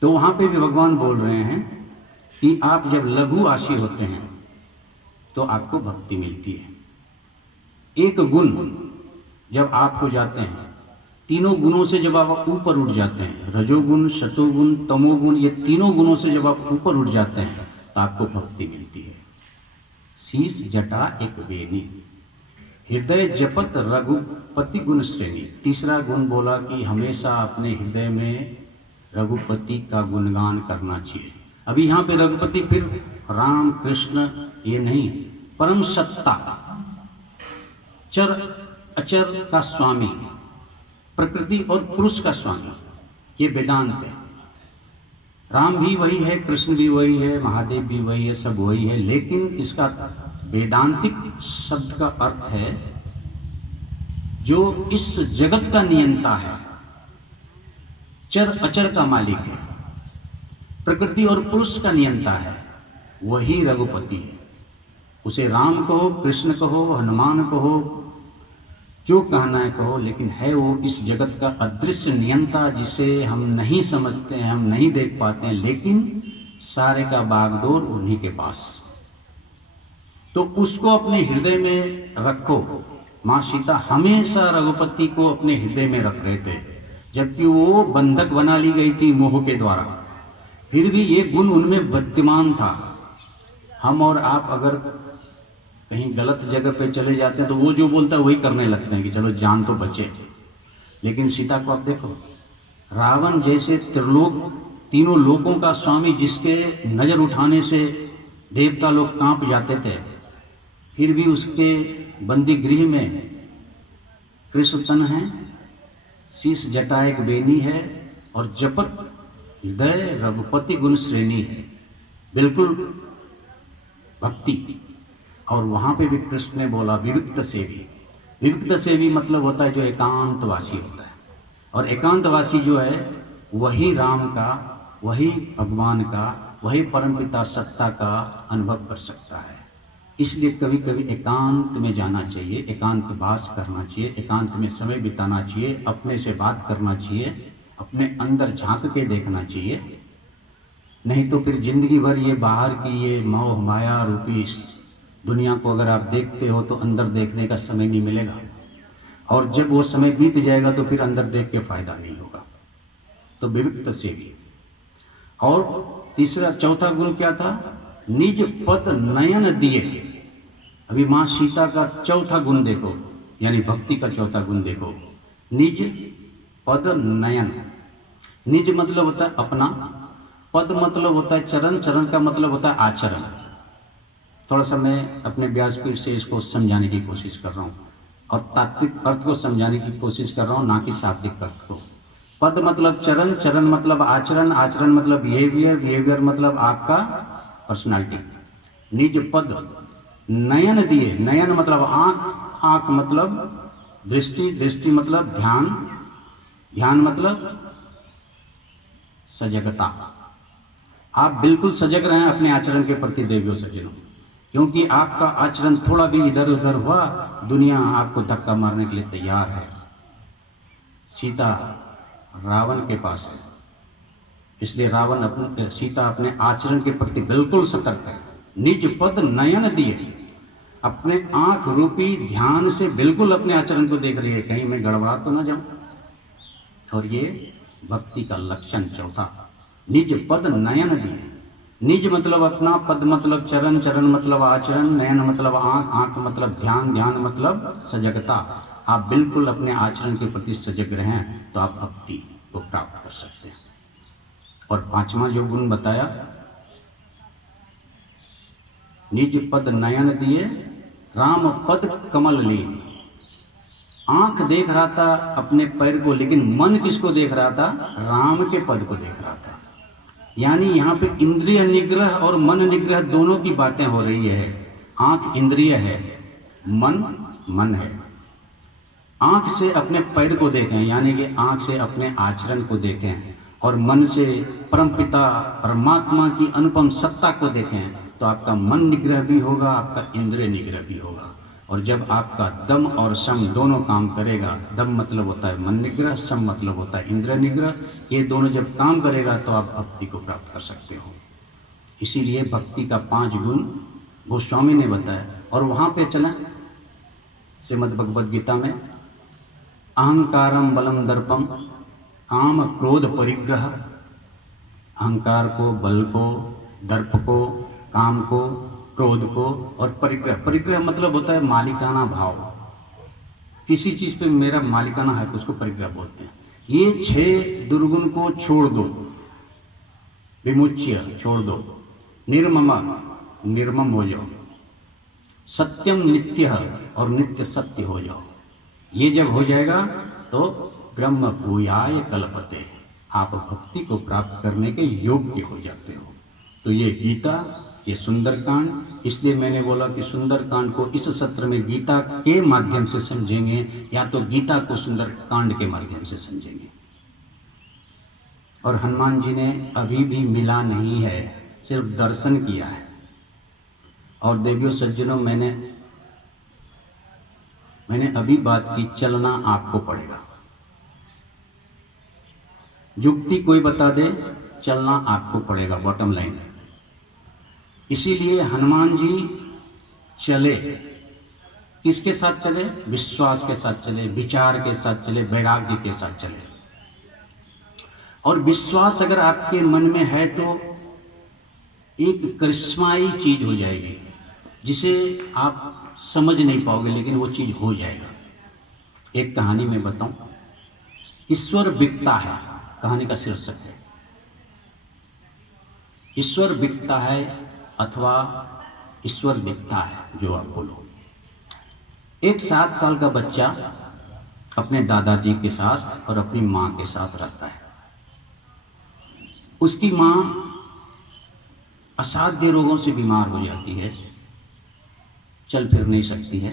तो वहां पे भी भगवान बोल रहे हैं, कि आप जब लघु आशी होते हैं तो आपको भक्ति मिलती है। एक गुण जब आप हो जाते हैं, तीनों गुणों से जब आप ऊपर उठ जाते हैं, रजोगुण, सतोगुण, तमोगुण, ये तीनों गुणों से जब आप ऊपर उठ जाते हैं तो आपको भक्ति मिलती है। शीश जटा एक वेणी, हृदय जपत रघुपति गुण श्रेणी। तीसरा गुण बोला कि हमेशा अपने हृदय में रघुपति का गुणगान करना चाहिए। अभी यहाँ पे रघुपति फिर राम कृष्ण ये नहीं, परम सत्ता, चर अचर का स्वामी, प्रकृति और पुरुष का स्वामी, ये वेदांत है। राम भी वही है, कृष्ण भी वही है, महादेव भी वही है, सब वही है, लेकिन इसका वेदांतिक शब्द का अर्थ है जो इस जगत का नियंता है, चर अचर का मालिक है, प्रकृति और पुरुष का नियंता है, वही रघुपति है। उसे राम कहो, कृष्ण कहो, हनुमान कहो, जो कहना है कहो, लेकिन है वो इस जगत का अदृश्य नियंता जिसे हम नहीं समझते हैं, हम नहीं देख पाते हैं, लेकिन सारे का बागडोर उन्हीं के पास। तो उसको अपने हृदय में रखो। माँ सीता हमेशा रघुपति को अपने हृदय में रख रहे थे, जबकि वो बंधक बना ली गई थी मोह के द्वारा, फिर भी ये गुण उनमें विद्यमान था। हम और आप अगर कहीं गलत जगह पे चले जाते हैं तो वो जो बोलता है वही करने लगते हैं कि चलो जान तो बचे। लेकिन सीता को आप देखो, रावण जैसे त्रिलोक, तीनों लोकों का स्वामी, जिसके नजर उठाने से देवता लोग कांप जाते थे, फिर भी उसके बंदी गृह में कृष्ण तन है, शीश जटा एक बेनी है और जपत हृदय रघुपति गुण श्रेणी है, बिल्कुल भक्ति। और वहां पे भी कृष्ण ने बोला विविक्त सेवी। विविक्त सेवी मतलब होता है जो एकांतवासी होता है, और एकांतवासी जो है वही राम का, वही भगवान का, वही परमपिता सत्ता का अनुभव कर सकता है। इसलिए कभी कभी एकांत में जाना चाहिए, एकांतवास करना चाहिए, एकांत में समय बिताना चाहिए, अपने से बात करना चाहिए, अपने अंदर झांक के देखना चाहिए। नहीं तो फिर जिंदगी भर ये बाहर की ये मोह माया रूपी दुनिया को अगर आप देखते हो तो अंदर देखने का समय नहीं मिलेगा, और जब वो समय बीत जाएगा तो फिर अंदर देख के फायदा नहीं होगा। तो विविक्त सेवी। और तीसरा चौथा गुण क्या था? निज पद नयन दिए। अभी माँ सीता का चौथा गुण देखो, यानी भक्ति का चौथा गुण देखो, निज पद नयन। निज मतलब होता है अपना, पद मतलब होता है चरण, चरण का मतलब होता है आचरण। थोड़ा सा मैं अपने व्यासपीठ से इसको समझाने की कोशिश कर रहा हूँ और तात्विक अर्थ को समझाने की कोशिश कर रहा हूँ, ना कि शाब्दिक अर्थ को। पद मतलब चरण, चरण मतलब आचरण, आचरण मतलब बिहेवियर, बिहेवियर मतलब आपका पर्सनालिटी। निज पद नयन दिए। नयन मतलब आँख, आँख मतलब दृष्टि, दृष्टि मतलब ध्यान, ध्यान मतलब सजगता। आप बिल्कुल सजग रहें अपने आचरण के प्रति देवियों सज्जनों, क्योंकि आपका आचरण थोड़ा भी इधर उधर हुआ, दुनिया आपको धक्का मारने के लिए तैयार है। सीता रावण के पास है, इसलिए रावण सीता अपने आचरण के प्रति बिल्कुल सतर्क है। निज पद नयन दिए, अपने आंख रूपी ध्यान से बिल्कुल अपने आचरण को देख रही है, कहीं मैं गड़बड़ा तो ना जाऊं। और ये भक्ति का लक्षण चौथा, निज पद नयन दिए। निज मतलब अपना, पद मतलब चरण, चरण मतलब आचरण, नयन मतलब आंख, आंख मतलब ध्यान, ध्यान मतलब सजगता। आप बिल्कुल अपने आचरण के प्रति सजग रहें तो आप भक्ति को प्राप्त कर सकते हैं। और पांचवा जो गुण बताया, निज पद नयन दिए, राम पद कमल लीन। आंख देख रहा था अपने पैर को, लेकिन मन किसको देख रहा था? राम के पद को देख रहा था। यानी यहाँ पे इंद्रिय निग्रह और मन निग्रह दोनों की बातें हो रही है। आंख इंद्रिय है, मन मन है। आंख से अपने पैर को देखें, यानी कि आंख से अपने आचरण को देखें, और मन से परमपिता परमात्मा की अनुपम सत्ता को देखें, तो आपका मन निग्रह भी होगा, आपका इंद्रिय निग्रह भी होगा। और जब आपका दम और सम दोनों काम करेगा, दम मतलब होता है मन निग्रह, सम मतलब होता है इंद्रिय निग्रह, ये दोनों जब काम करेगा तो आप भक्ति को प्राप्त कर सकते हो। इसीलिए भक्ति का 5 गुण गोस्वामी ने बताया। और वहाँ पे चला श्रीमद् भगवद गीता में, अहंकारम बलम दर्पम काम क्रोध परिग्रह, अहंकार को, बल को, दर्प को, काम को, क्रोध को और परिग्रह। परिग्रह मतलब होता है मालिकाना भाव, किसी चीज पे मेरा मालिकाना है उसको परिग्रह बोलते हैं। ये 6 दुर्गुण को छोड़ दो, विमुच्य छोड़ दो, निर्ममा निर्मम हो जाओ, सत्यम नित्य और नित्य सत्य हो जाओ। ये जब हो जाएगा तो ब्रह्म भूयाय कल्पते, आप भक्ति को प्राप्त करने के योग्य हो जाते हो। तो ये गीता, ये सुंदरकांड, इसलिए मैंने बोला कि सुंदरकांड को इस सत्र में गीता के माध्यम से समझेंगे या तो गीता को सुंदरकांड के माध्यम से समझेंगे। और हनुमान जी ने अभी भी मिला नहीं है, सिर्फ दर्शन किया है। और देवियों सज्जनों, मैंने अभी बात की, चलना आपको पड़ेगा। युक्ति कोई बता दे, चलना आपको पड़ेगा, बॉटम लाइन। इसीलिए हनुमान जी चले, किसके साथ चले? विश्वास के साथ चले, विचार के साथ चले, वैराग्य के साथ चले। और विश्वास अगर आपके मन में है तो एक करिश्माई चीज हो जाएगी जिसे आप समझ नहीं पाओगे, लेकिन वो चीज हो जाएगा। एक कहानी में बताऊं, ईश्वर बिकता है, कहानी का शीर्षक है ईश्वर बिकता है अथवा ईश्वर दिखता है, जो आप बोलो। एक 7 साल का बच्चा अपने दादाजी के साथ और अपनी माँ के साथ रहता है। उसकी माँ असाध्य रोगों से बीमार हो जाती है, चल फिर नहीं सकती है।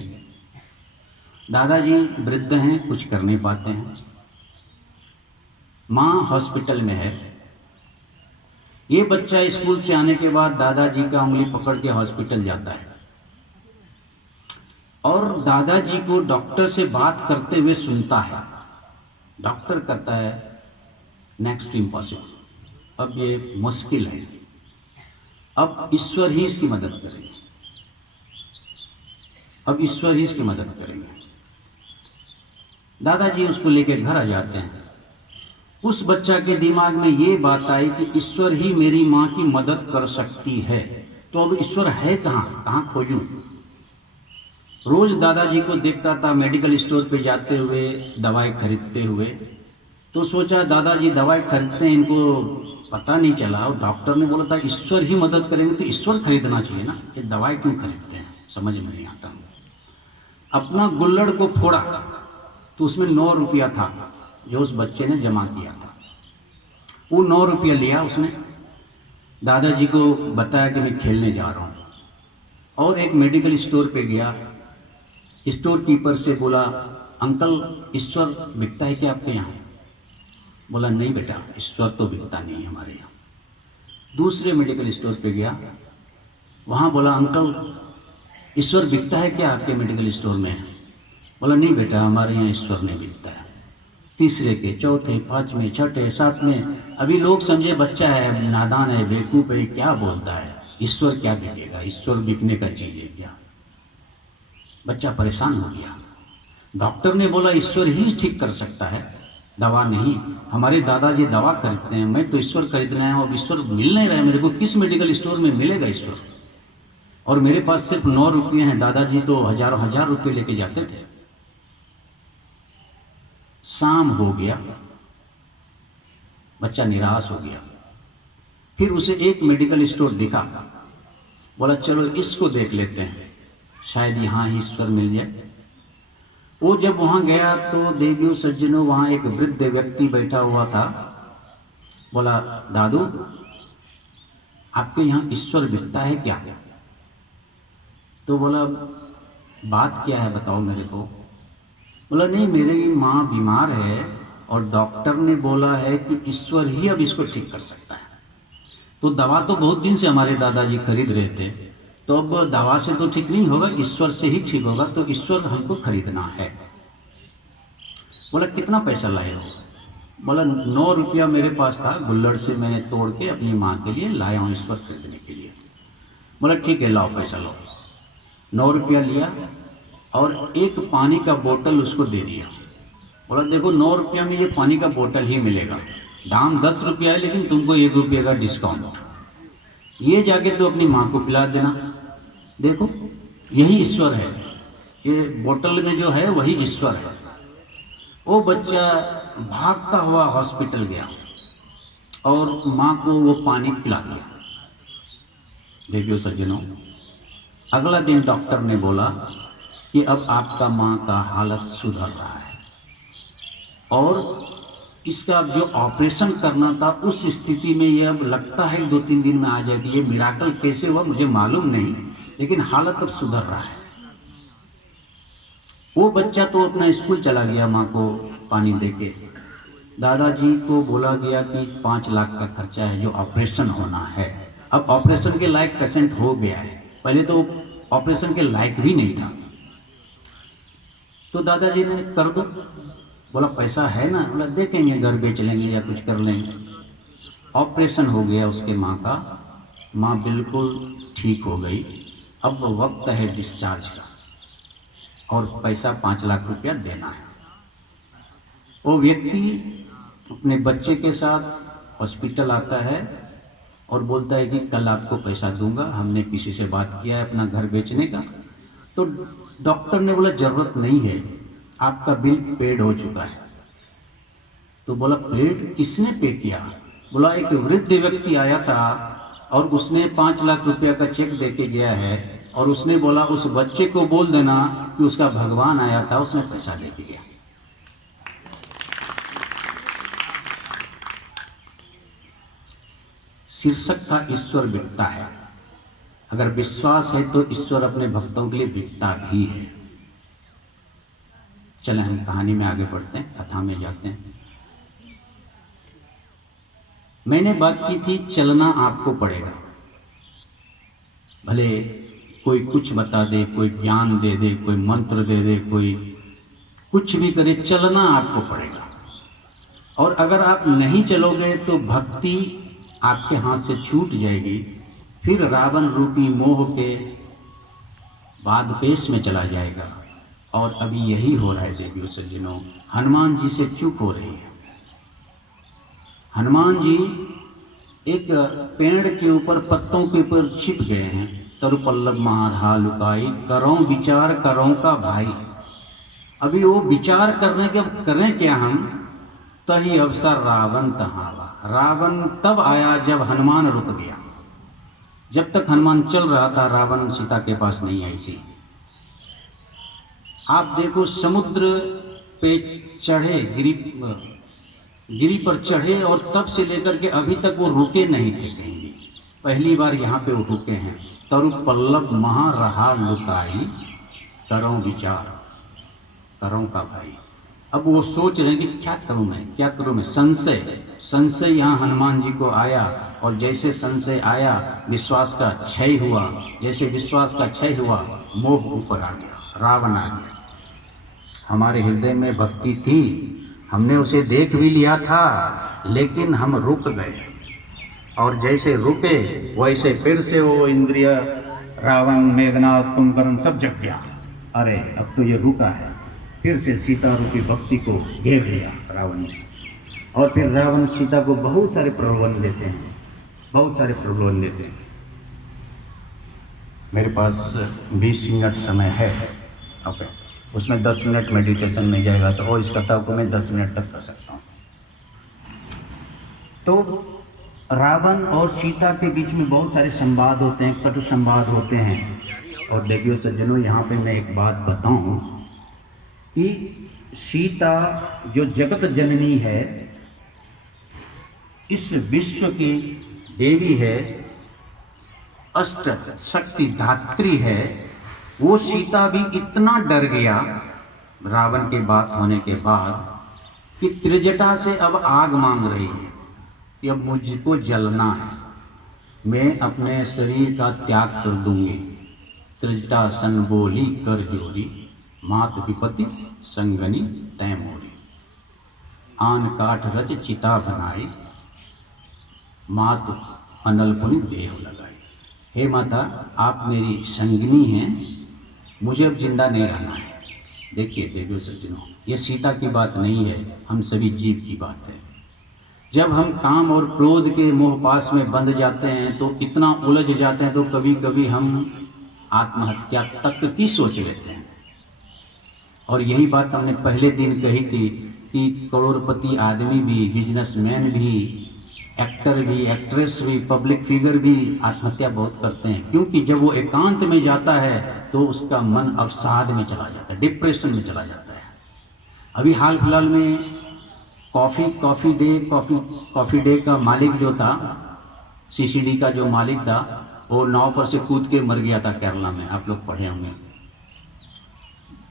दादाजी वृद्ध हैं, कुछ कर नहीं पाते हैं। माँ हॉस्पिटल में है। ये बच्चा स्कूल से आने के बाद दादाजी का उंगली पकड़ के हॉस्पिटल जाता है और दादाजी को डॉक्टर से बात करते हुए सुनता है। डॉक्टर कहता है नेक्स्ट इम्पॉसिबल, अब ये मुश्किल है, अब ईश्वर ही इसकी मदद करेंगे, अब ईश्वर ही इसकी मदद करेंगे। दादाजी उसको लेकर घर आ जाते हैं। उस बच्चा के दिमाग में ये बात आई कि ईश्वर ही मेरी माँ की मदद कर सकती है, तो अब ईश्वर है कहाँ, कहाँ खोजूं? रोज दादाजी को देखता था मेडिकल स्टोर पे जाते हुए, दवाई खरीदते हुए। तो सोचा दादाजी दवाई खरीदते हैं, इनको पता नहीं चला। और डॉक्टर ने बोला था ईश्वर ही मदद करेंगे, तो ईश्वर खरीदना चाहिए ना, ये दवाई क्यों खरीदते हैं, समझ में नहीं आता। अपना गुल्लड़ को फोड़ा तो उसमें 9 रुपया था जो उस बच्चे ने जमा किया था। वो 9 रुपया लिया उसने, दादाजी को बताया कि मैं खेलने जा रहा हूँ, और एक मेडिकल स्टोर पे गया। स्टोर कीपर से बोला अंकल ईश्वर बिकता है क्या आपके यहाँ? बोला नहीं बेटा, ईश्वर तो बिकता नहीं है हमारे यहाँ। दूसरे मेडिकल स्टोर पे गया, वहाँ बोला अंकल ईश्वर बिकता है क्या आपके मेडिकल स्टोर में? बोला नहीं बेटा, हमारे यहाँ ईश्वर नहीं बिकता है। तीसरे के, चौथे, 5वें, 6ठे, 7वें, अभी लोग समझे बच्चा है, नादान है, बेवकूफ है, क्या बोलता है, ईश्वर क्या बिकेगा, ईश्वर बिकने का चीज है क्या? बच्चा परेशान हो गया। डॉक्टर ने बोला ईश्वर ही ठीक कर सकता है, दवा नहीं। हमारे दादाजी दवा खरीदते हैं, मैं तो ईश्वर खरीदने आया हूँ, अब ईश्वर मिल नहीं रहा है मेरे को, किस मेडिकल स्टोर में मिलेगा ईश्वर? और मेरे पास सिर्फ 9 रुपये हैं, दादाजी तो हजारों हजार रुपये लेके जाते थे। शाम हो गया, बच्चा निराश हो गया। फिर उसे एक मेडिकल स्टोर दिखा, बोला चलो इसको देख लेते हैं, शायद यहाँ ही ईश्वर मिल जाए। वो जब वहां गया तो देवियों सज्जनों, वहां एक वृद्ध व्यक्ति बैठा हुआ था। बोला दादू आपके यहाँ ईश्वर बिकता है क्या? तो बोला बात क्या है बताओ मेरे को। बोला नहीं, मेरी माँ बीमार है और डॉक्टर ने बोला है कि ईश्वर ही अब इसको ठीक कर सकता है। तो दवा तो बहुत दिन से हमारे दादाजी खरीद रहे थे, तो अब दवा से तो ठीक नहीं होगा, ईश्वर से ही ठीक होगा, तो ईश्वर हमको खरीदना है। बोला कितना पैसा लाए हो? बोला 9 रुपया मेरे पास था, गुल्लड़ से मैंने तोड़ के अपनी माँ के लिए लाया हूँ ईश्वर खरीदने के लिए। बोला ठीक है लाओ पैसा लाओ। 9 रुपया लिया और एक पानी का बोतल उसको दे दिया। बोला देखो 9 रुपया में ये पानी का बोतल ही मिलेगा, दाम 10 रुपया है लेकिन तुमको 1 रुपये का डिस्काउंट, ये जाके तो अपनी माँ को पिला देना। देखो यही ईश्वर है, ये बोतल में जो है वही ईश्वर है। वो बच्चा भागता हुआ हॉस्पिटल गया और माँ को वो पानी पिला दिया। देखियो सज्जनों, अगला दिन डॉक्टर ने बोला कि अब आपका माँ का हालत सुधर रहा है और इसका जो ऑपरेशन करना था उस स्थिति में ये अब लगता है 2-3 दिन में आ जाएगी। ये मिराकल कैसे हुआ मुझे मालूम नहीं, लेकिन हालत अब सुधर रहा है। वो बच्चा तो अपना स्कूल चला गया माँ को पानी देके। दादाजी को बोला गया कि 5 लाख का खर्चा है जो ऑपरेशन होना है। अब ऑपरेशन के लायक पेशेंट हो गया है, पहले तो ऑपरेशन के लायक भी नहीं था। तो दादाजी ने कर दो। बोला पैसा है ना? बोला देखेंगे, घर बेच लेंगे या कुछ कर लेंगे। ऑपरेशन हो गया उसके माँ का, माँ बिल्कुल ठीक हो गई। अब वक्त है डिस्चार्ज का और पैसा 5 लाख रुपया देना है। वो व्यक्ति अपने बच्चे के साथ हॉस्पिटल आता है और बोलता है कि कल आपको पैसा दूंगा, हमने किसी से बात किया है अपना घर बेचने का। तो डॉक्टर ने बोला ज़रूरत नहीं है, आपका बिल पेड हो चुका है। तो बोला पेड? किसने पे किया? बोला एक वृद्ध व्यक्ति आया था और उसने 5 लाख रुपया का चेक देके गया है और उसने बोला उस बच्चे को बोल देना कि उसका भगवान आया था, उसने पैसा देके गया। शीर्षक का ईश्वर बिकता है। अगर विश्वास है तो ईश्वर अपने भक्तों के लिए बिकता भी है। चलें हम कहानी में आगे बढ़ते हैं, कथा में जाते हैं। मैंने बात की थी चलना आपको पड़ेगा, भले कोई कुछ बता दे, कोई ज्ञान दे दे, कोई मंत्र दे दे, कोई कुछ भी करे, चलना आपको पड़ेगा। और अगर आप नहीं चलोगे तो भक्ति आपके हाथ से छूट जाएगी, फिर रावण रूपी मोह के बाद पेश में चला जाएगा। और अभी यही हो रहा है देवियों सज्जनों, हनुमान जी से चूक हो रही है। हनुमान जी एक पेड़ के ऊपर पत्तों के ऊपर छिप गए हैं। तरु पल्लव महारा लुकाई, करो विचार करो का भाई। अभी वो विचार करने के, अब करें क्या हम? तही अवसर रावण तहावा। रावण तब आया जब हनुमान रुक गया। जब तक हनुमान चल रहा था रावण सीता के पास नहीं आई थी। आप देखो समुद्र पे चढ़े, गिरी पर चढ़े और तब से लेकर के अभी तक वो रुके नहीं थे कहीं भी। पहली बार यहाँ पे वो रुके हैं। तरु पल्लव महा रहा लुकाई, करो विचार करो का भाई। अब वो सोच रहे हैं कि क्या करूं मैं, क्या करूं मैं। संशय यहाँ हनुमान जी को आया और जैसे संशय आया विश्वास का क्षय हुआ। जैसे विश्वास का क्षय हुआ मोह ऊपर आ गया, रावण आ गया। हमारे हृदय में भक्ति थी, हमने उसे देख भी लिया था, लेकिन हम रुक गए। और जैसे रुके वैसे फिर से वो इंद्रिय रावण, मेघनाथ, कुंभकर्ण सब जग गया। अरे अब तो ये रुका है। फिर से सीता रूपी भक्ति को घेर लिया रावण ने। और फिर रावण सीता को बहुत सारे प्रलोभन देते हैं, बहुत सारे प्रलोभन देते हैं। मेरे पास 20 मिनट समय है, ओके, उसमें 10 मिनट मेडिटेशन में जाएगा तो और इस कथा को मैं 10 मिनट तक कर सकता हूँ। तो रावण और सीता के बीच में बहुत सारे संवाद होते हैं, कटु संवाद होते हैं। और देखियो सज्जनों, यहाँ पे मैं एक बात बताऊँ कि सीता जो जगत जननी है, इस विश्व की देवी है, अष्ट शक्ति धात्री है, वो सीता भी इतना डर गया रावण के बात होने के बाद कि त्रिजटा से अब आग मांग रही है कि अब मुझको जलना है, मैं अपने शरीर का त्याग कर दूंगी। त्रिजटा सन बोली कर जोरी, मात विपत्ति संगनी तय मोरी। आन काठ रच चिता बनाई, मात अनलपुनि देह लगाई। हे माता, आप मेरी संगिनी हैं, मुझे अब जिंदा नहीं रहना है। देखिए देवियों सज्जनों, ये सीता की बात नहीं है, हम सभी जीव की बात है। जब हम काम और क्रोध के मोह पास में बंध जाते हैं तो इतना उलझ जाते हैं तो कभी कभी हम आत्महत्या तक की सोच लेते हैं। और यही बात हमने पहले दिन कही थी कि करोड़पति आदमी भी, बिजनेसमैन भी, एक्टर भी, एक्ट्रेस भी, पब्लिक फिगर भी आत्महत्या बहुत करते हैं, क्योंकि जब वो एकांत में जाता है तो उसका मन अवसाद में चला जाता है, डिप्रेशन में चला जाता है। अभी हाल फिलहाल में कॉफ़ी डे का मालिक जो था, सीसीडी का जो मालिक था, वो नाव पर से कूद के मर गया था केरला में, आप लोग पढ़े होंगे।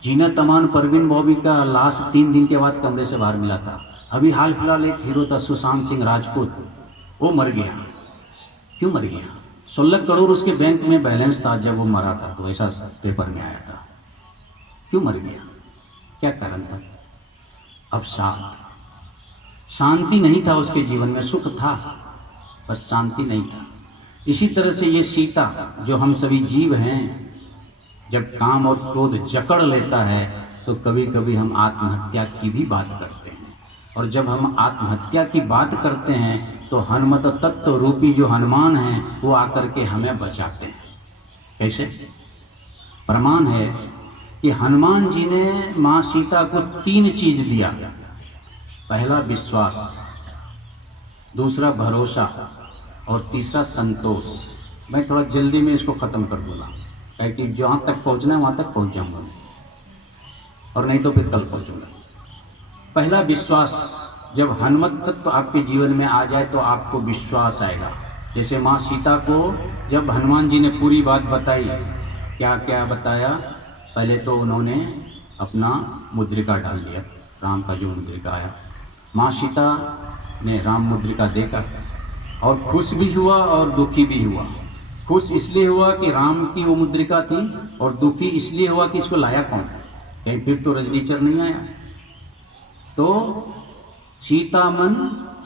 जीनत अमान परवीन बॉबी का लाश 3 दिन के बाद कमरे से बाहर मिला था। अभी हाल फिलहाल एक हीरो था सुशांत सिंह राजपूत, वो मर गया। क्यों मर गया? 16 करोड़ उसके बैंक में बैलेंस था जब वो मरा था, तो ऐसा पेपर में आया था। क्यों मर गया? क्या कारण था? अवसाद, शांति नहीं था उसके जीवन में। सुख था पर शांति नहीं था। इसी तरह से ये सीता, जो हम सभी जीव हैं, जब काम और क्रोध जकड़ लेता है तो कभी कभी हम आत्महत्या की भी बात करते हैं। और जब हम आत्महत्या की बात करते हैं तो हनुमत तत्व रूपी जो हनुमान हैं वो आकर के हमें बचाते हैं। कैसे? प्रमाण है कि हनुमान जी ने माँ सीता को 3 चीज दिया। पहला विश्वास, दूसरा भरोसा और तीसरा संतोष। मैं थोड़ा जल्दी में इसको ख़त्म कर दूँगा, कि जहाँ तक पहुँचना है वहाँ तक पहुँच जाऊँगा, और नहीं तो फिर कल पहुँचूँगा। पहला विश्वास, जब हनुमत तत्व आपके जीवन में आ जाए तो आपको विश्वास आएगा। जैसे माँ सीता को जब हनुमान जी ने पूरी बात बताई, क्या क्या बताया? पहले तो उन्होंने अपना मुद्रिका डाल दिया, राम का जो मुद्रिका आया। माँ सीता ने राम मुद्रिका देखा और खुश भी हुआ और दुखी भी हुआ। खुश इसलिए हुआ कि राम की वो मुद्रिका थी, और दुखी इसलिए हुआ कि इसको लाया कौन? कहीं फिर तो रजनीचर नहीं आया। तो सीता मन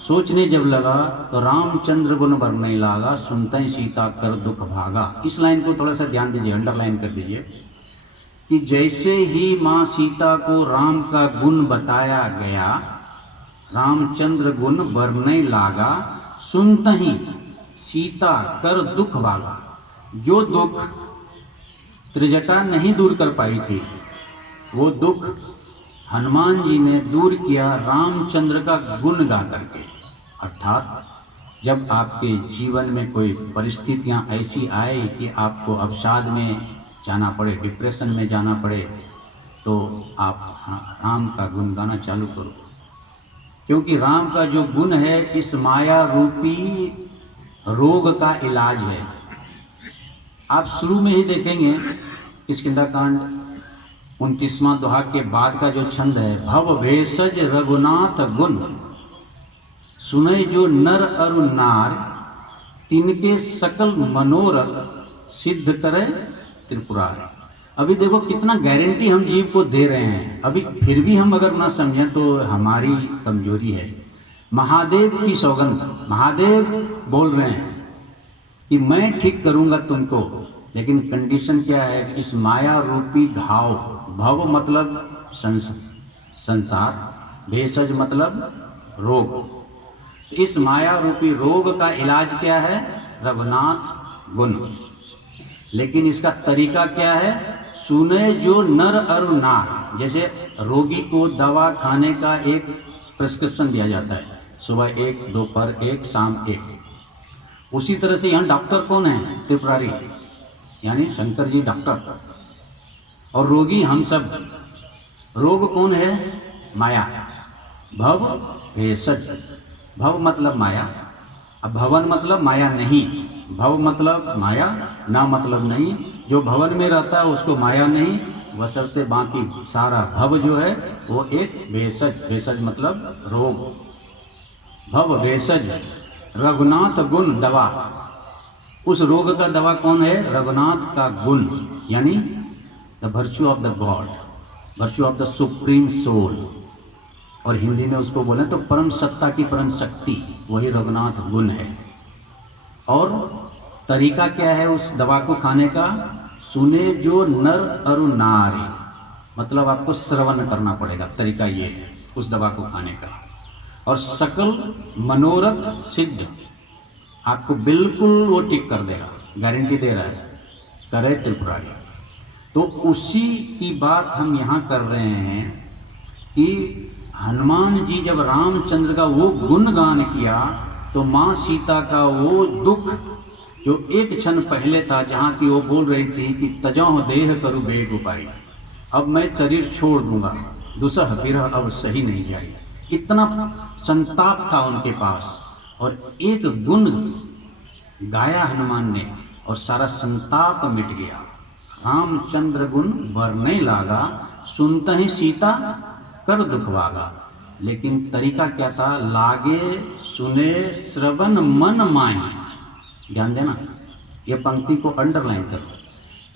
सोचने जब लगा तो रामचंद्र गुण बर नहीं लागा, सुनते ही सीता कर दुख भागा। इस लाइन को थोड़ा सा ध्यान दीजिए, अंडरलाइन कर दीजिए कि जैसे ही माँ सीता को राम का गुण बताया गया, रामचंद्र गुण बरने लागा, सुनते ही सीता कर दुख भागा। जो दुख त्रिजटा नहीं दूर कर पाई थी, वो दुख हनुमान जी ने दूर किया रामचंद्र का गुण गा करके। अर्थात जब आपके जीवन में कोई परिस्थितियां ऐसी आए कि आपको अवसाद में जाना पड़े, डिप्रेशन में जाना पड़े, तो आप राम का गुण गाना चालू करो, क्योंकि राम का जो गुण है इस माया रूपी रोग का इलाज है। आप शुरू में ही देखेंगे किष्किंधा-कांड 29वां दोहा के बाद का जो छंद है, भव भेषज रघुनाथ गुण, सुने जो नर अरु नार, तिनके सकल मनोरथ सिद्ध करे त्रिपुरारी। अभी देखो कितना गारंटी हम जीव को दे रहे हैं, अभी फिर भी हम अगर ना समझें तो हमारी कमजोरी है। महादेव की सौगंध, महादेव बोल रहे हैं कि मैं ठीक करूंगा तुमको, लेकिन कंडीशन क्या है? इस माया रूपी घाव, भव मतलब संसार, भेषज मतलब रोग, इस माया रूपी रोग का इलाज क्या है? रघुनाथ गुण। लेकिन इसका तरीका क्या है? सुने जो नर अरु नार। जैसे रोगी को दवा खाने का एक प्रिस्क्रिप्शन दिया जाता है, सुबह 1, दोपहर 1, शाम 1। उसी तरह से यहाँ डॉक्टर कौन है? त्रिपुरारी, यानी शंकर जी डॉक्टर, और रोगी हम सब। रोग कौन है? माया। भव भेषज, भव मतलब माया, अब भवन मतलब माया नहीं, भव मतलब माया, ना मतलब नहीं। जो भवन में रहता है उसको माया नहीं, बशर्ते बाकी सारा भव जो है वो एक भेषज, भेषज मतलब रोग। भव भेषज रघुनाथ गुण दवा, उस रोग का दवा कौन है? रघुनाथ का गुण, यानी the virtue of the god, virtue of the supreme soul. और हिंदी में उसको बोले तो परम सत्ता की परम शक्ति, वही रघुनाथ गुण है। और तरीका क्या है उस दवा को खाने का? सुने जो नर अरु नारी, मतलब आपको श्रवण करना पड़ेगा। तरीका ये है उस दवा को खाने का। और सकल मनोरथ सिद्ध, आपको बिल्कुल वो ठीक कर देगा, गारंटी दे रहा है, करे त्रिपुरारी। तो उसी की बात हम यहाँ कर रहे हैं कि हनुमान जी जब रामचंद्र का वो गुणगान किया तो माँ सीता का वो दुख जो एक क्षण पहले था, जहाँ की वो बोल रही थी कि तजौ देह करू बेग उपाय, अब मैं शरीर छोड़ दूंगा, दुसह विरह अब सही नहीं जाए, इतना संताप था उनके पास। और एक गुण गाया हनुमान ने और सारा संताप मिट गया। रामचंद्र गुण बरने लागा, सुनते ही सीता कर दुखवागा। लेकिन तरीका क्या था? लागे सुने श्रवण मन माय। ध्यान देना, ये पंक्ति को अंडरलाइन करो।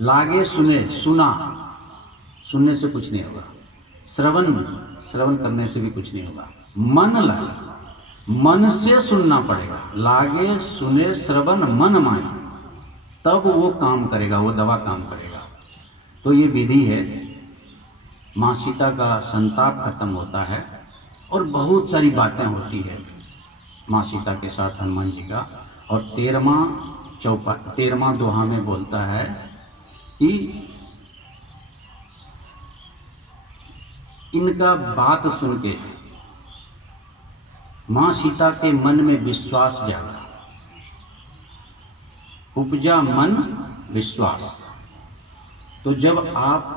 लागे सुने, सुना, सुनने से कुछ नहीं होगा। श्रवण, श्रवण करने से भी कुछ नहीं होगा। मन लागे, मन से सुनना पड़ेगा। लागे सुने श्रवण मन माय, तब वो काम करेगा, वो दवा काम करेगा। तो ये विधि है, माँ सीता का संताप खत्म होता है और बहुत सारी बातें होती है माँ सीता के साथ हनुमान जी का। और 13वां दोहा में बोलता है कि इनका बात सुन के माँ सीता के मन में विश्वास जागा, उपजा मन विश्वास। तो जब आप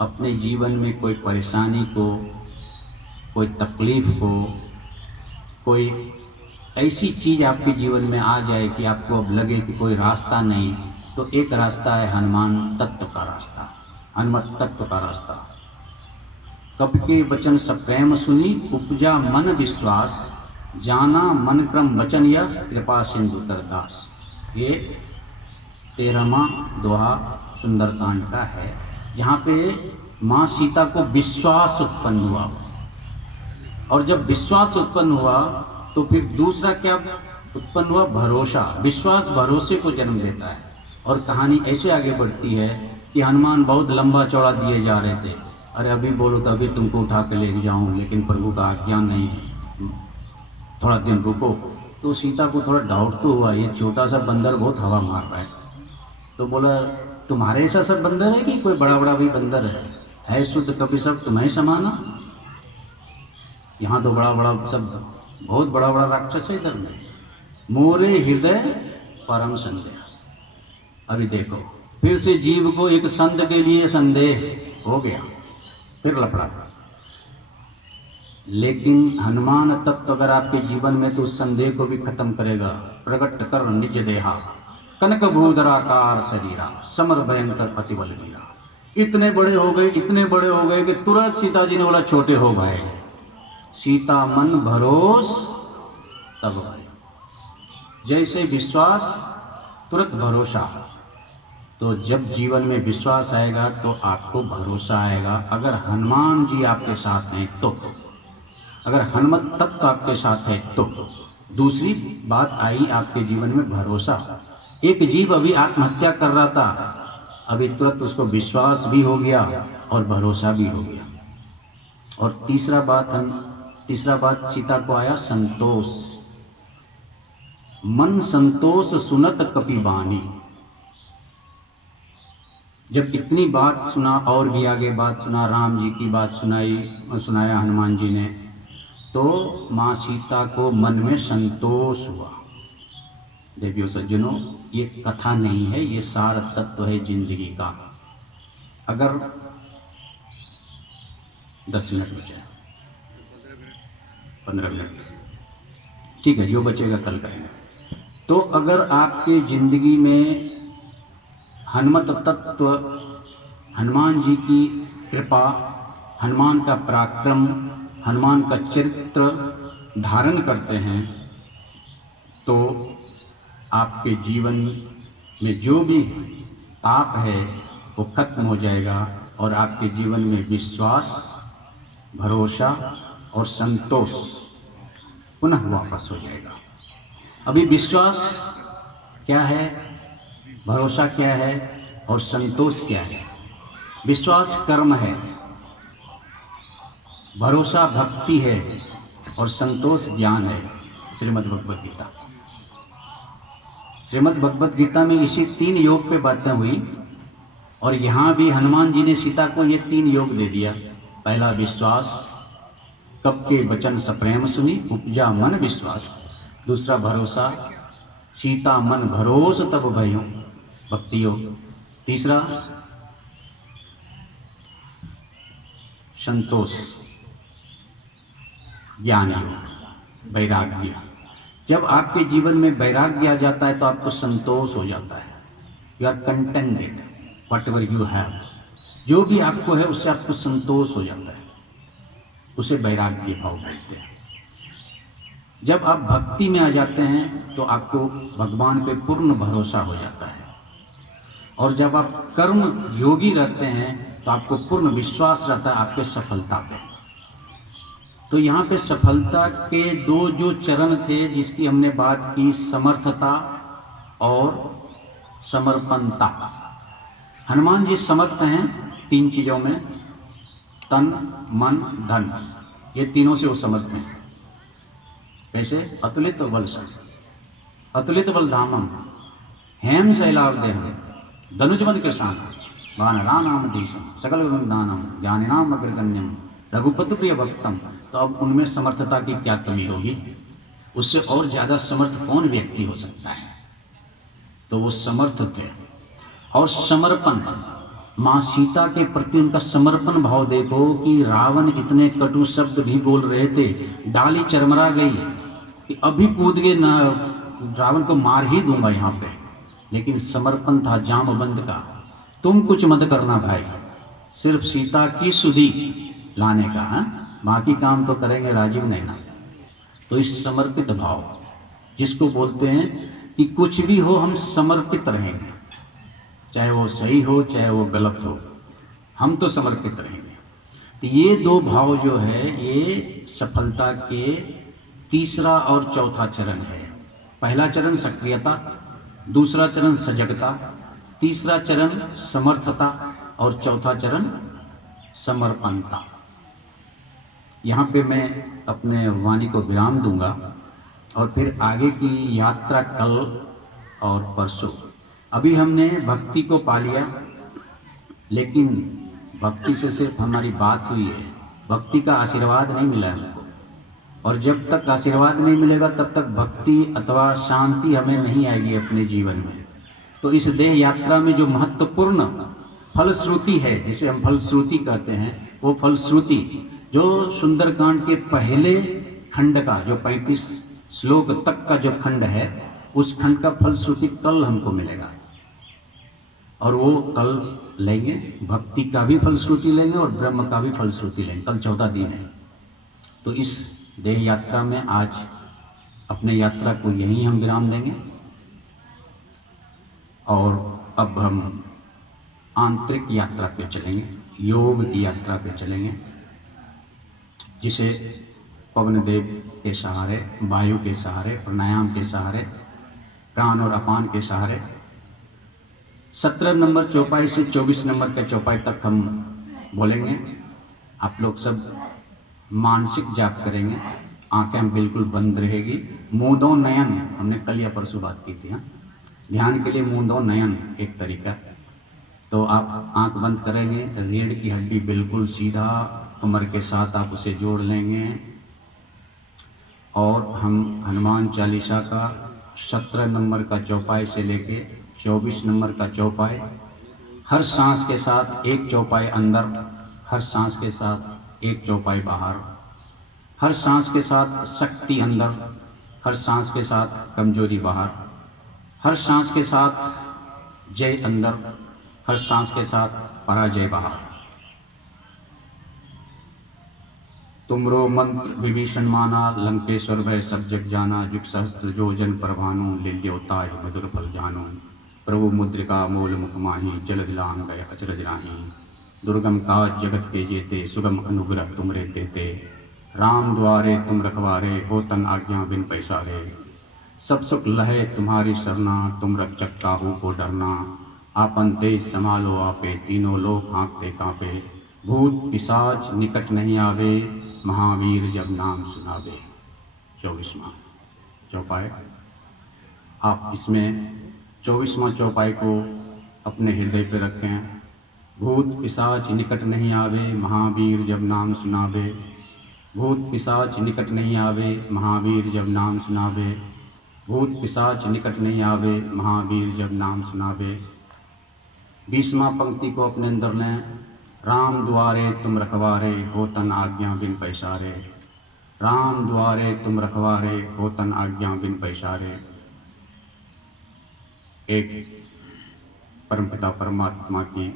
अपने जीवन में कोई परेशानी को, कोई तकलीफ को, कोई ऐसी चीज़ आपके जीवन में आ जाए कि आपको अब लगे कि कोई रास्ता नहीं, तो एक रास्ता है हनुमान तत्व का रास्ता, हनुमत तत्व का रास्ता। कब के वचन सप्रेम सुनी, उपजा मन विश्वास, जाना मन क्रम वचन यह कृपा सिंधु करदास। ये 13वां दोहा सुंदरकांड का है, जहाँ पे माँ सीता को विश्वास उत्पन्न हुआ। और जब विश्वास उत्पन्न हुआ तो फिर दूसरा क्या उत्पन्न हुआ? भरोसा। विश्वास भरोसे को जन्म देता है। और कहानी ऐसे आगे बढ़ती है कि हनुमान बहुत लंबा चौड़ा दिए जा रहे थे, अरे अभी बोलो तो अभी तुमको उठा के ले जाऊं, लेकिन प्रभु का आज्ञा नहीं है, थोड़ा दिन रुको। तो सीता को थोड़ा डाउट तो हुआ, ये छोटा सा बंदर बहुत हवा मार रहा है। तो बोला तुम्हारे ऐसा सब बंदर है कि कोई बड़ा बड़ा भी बंदर है शुद्ध कभी सब तुम्हें समाना? यहाँ तो बड़ा बड़ा सब, बहुत बड़ा बड़ा राक्षस है इधर में। मोरे हृदय परम संदेह। अभी देखो फिर से जीव को एक संत के लिए संदेह हो गया, फिर लफड़ा। लेकिन हनुमान तत्व अगर आपके जीवन में तो उस संदेह को भी खत्म करेगा। प्रकट कर निज देहा, कनक भूधराकार शरीरा, समर भयंकर पतिबल वीरा। इतने बड़े हो गए, इतने बड़े हो गए कि तुरंत सीता जी ने बोला छोटे हो भाई। सीता मन भरोस तब भाई, जैसे विश्वास तुरंत भरोसा। तो जब जीवन में विश्वास आएगा तो आपको भरोसा आएगा। अगर हनुमान जी आपके साथ हैं तो, अगर हनुमत तत्व आपके साथ है तो। दूसरी बात आई आपके जीवन में भरोसा। एक जीव अभी आत्महत्या कर रहा था, अभी तुरंत उसको विश्वास भी हो गया और भरोसा भी हो गया। और तीसरा बात सीता को आया संतोष। मन संतोष सुनत कपि बानी। जब इतनी बात सुना और भी आगे बात सुना, राम जी की बात सुनाया हनुमान जी ने, तो माँ सीता को मन में संतोष हुआ। देवियों सज्जनों, ये कथा नहीं है, ये सार तत्व है जिंदगी का। अगर 10 मिनट बचे, 15 मिनट, ठीक है, जो बचेगा कल करेंगे। तो अगर आपके जिंदगी में हनुमत तत्व, हनुमान जी की कृपा, हनुमान का पराक्रम, हनुमान का चरित्र धारण करते हैं, तो आपके जीवन में जो भी ताप है वो खत्म हो जाएगा और आपके जीवन में विश्वास, भरोसा और संतोष पुनः वापस हो जाएगा। अभी विश्वास क्या है, भरोसा क्या है और संतोष क्या है? विश्वास कर्म है, भरोसा भक्ति है और संतोष ज्ञान है। श्रीमद् भगवत गीता, श्रीमद् भगवत गीता में इसी 3 योग पे बातें हुई और यहाँ भी हनुमान जी ने सीता को ये 3 योग दे दिया। पहला विश्वास, कब के वचन सप्रेम सुनी, उपजा मन विश्वास। दूसरा भरोसा, सीता मन भरोस तब भयो, भक्ति योग। तीसरा संतोष, ज्ञान योग, वैराग्य। जब आपके जीवन में वैराग्य आ जाता है तो आपको संतोष हो जाता है। You are contented whatever you have, जो भी आपको है उससे आपको संतोष हो जाता है, उसे वैराग्य भाव बोलते हैं। जब आप भक्ति में आ जाते हैं तो आपको भगवान पे पूर्ण भरोसा हो जाता है और जब आप कर्म योगी रहते हैं तो आपको पूर्ण विश्वास रहता है आपके सफलता पे। तो यहाँ पे सफलता के 2 जो चरण थे जिसकी हमने बात की, समर्थता और समर्पणता। हनुमान जी समर्थ हैं 3 चीज़ों में, तन मन धन, ये तीनों से वो समर्थ हैं। कैसे? अतुलित बलशाली, अतुलित बलधामम, हेम शैलावदेहम, धनुजवन कृष्ण, वानराणाम देशम, सकल दानम, ज्ञानिनाम अग्रगण्यम, रघुपति प्रिय भक्तम। तो अब उनमें समर्थता की क्या कमी होगी? उससे और ज्यादा समर्थ कौन व्यक्ति हो सकता है? तो वो समर्थ थे। और समर्पण, माँ सीता के प्रति उनका समर्पण भाव देखो कि रावण इतने कटु शब्द भी बोल रहे थे, डाली चरमरा गई कि अभी कूद के ना रावण को मार ही दूंगा यहाँ पे, लेकिन समर्पण था जामवंत का, तुम कुछ मत करना भाई, सिर्फ सीता की सुधि लाने का, बाकी काम तो करेंगे राजीव नैना। तो इस समर्पित भाव जिसको बोलते हैं कि कुछ भी हो हम समर्पित रहेंगे, चाहे वो सही हो चाहे वो गलत हो, हम तो समर्पित रहेंगे। तो ये 2 भाव जो है ये सफलता के तीसरा और चौथा चरण है। पहला चरण सक्रियता, दूसरा चरण सजगता, तीसरा चरण समर्थता और चौथा चरण समर्पणता। यहाँ पे मैं अपने वाणी को विराम दूंगा और फिर आगे की यात्रा कल और परसों। अभी हमने भक्ति को पा लिया, लेकिन भक्ति से सिर्फ हमारी बात हुई है, भक्ति का आशीर्वाद नहीं मिला हमको। और जब तक आशीर्वाद नहीं मिलेगा तब तक भक्ति अथवा शांति हमें नहीं आएगी अपने जीवन में। तो इस देह यात्रा में जो महत्वपूर्ण फलश्रुति है, जिसे हम फलश्रुति कहते हैं, वो फलश्रुति जो सुंदरकांड के पहले खंड का जो 35 श्लोक तक का जो खंड है, उस खंड का फलश्रुति कल हमको मिलेगा। और वो कल लेंगे, भक्ति का भी फलश्रुति लेंगे और ब्रह्म का भी फलश्रुति लेंगे। कल 14 दिन है। तो इस देह यात्रा में आज अपने यात्रा को यहीं हम विराम देंगे और अब हम आंतरिक यात्रा पे चलेंगे, योग की यात्रा पे चलेंगे, जिसे पवन देव के सहारे, वायु के सहारे, प्राणायाम के सहारे, प्राण और अपान के सहारे 17 नंबर चौपाई से 24 नंबर के चौपाई तक हम बोलेंगे। आप लोग सब मानसिक जाप करेंगे, आंखें बिल्कुल बंद रहेगी, मूंदों नयन, हमने कल या परसों बात की थी। ध्यान के लिए मूंदों नयन एक तरीका। तो आप आंख बंद करेंगे, रीढ़ की हड्डी बिल्कुल सीधा कमर के साथ आप उसे जोड़ लेंगे और हम हनुमान चालीसा का 17 नंबर का चौपाई से लेके 24 नंबर का चौपाई, हर सांस के साथ एक चौपाई अंदर, हर सांस के साथ एक चौपाई बाहर, हर सांस के साथ शक्ति अंदर, हर सांस के साथ कमजोरी बाहर, हर सांस के साथ जय अंदर, हर सांस के साथ पराजय बाहर। तुमरो मंत्र विभीषण माना, लंकेश्वर भय सब जग जाना, जुग सहस्त्र जो जन परभानु, लिल्योता मधुर फल जानो, प्रभु मुद्रिका मूल मुख माही, जल दिलांग गय अचरज राही, दुर्गम काज जगत के जेते, सुगम अनुग्रह तुमरे देते, राम द्वारे तुम रखवारे, हो तन आज्ञा बिन पैसारे। सब सुख लहे तुम्हारी सरना, तुम रक्षक काहू को डरना। आपन तेज संभालो आपे, तीनों लोग हाँकते कांपे। भूत पिशाच निकट नहीं आवे, महावीर जब नाम सुनावे। 24वां चौपाई। आप इसमें 24वां चौपाई को अपने हृदय पर रखें। भूत पिशाच निकट नहीं आवे, महावीर जब नाम सुनावे। भूत पिशाच निकट नहीं आवे, महावीर जब नाम सुनावे। भूत पिशाच निकट नहीं आवे, महावीर जब नाम सुनावे। 20वां पंक्ति को अपने अंदर लें। राम द्वारे तुम रखवारे, हो तन आज्ञा बिन पैसारे। राम द्वारे तुम रखवारे, हो तन आज्ञा बिन पैसारे। एक परमपिता परमात्मा की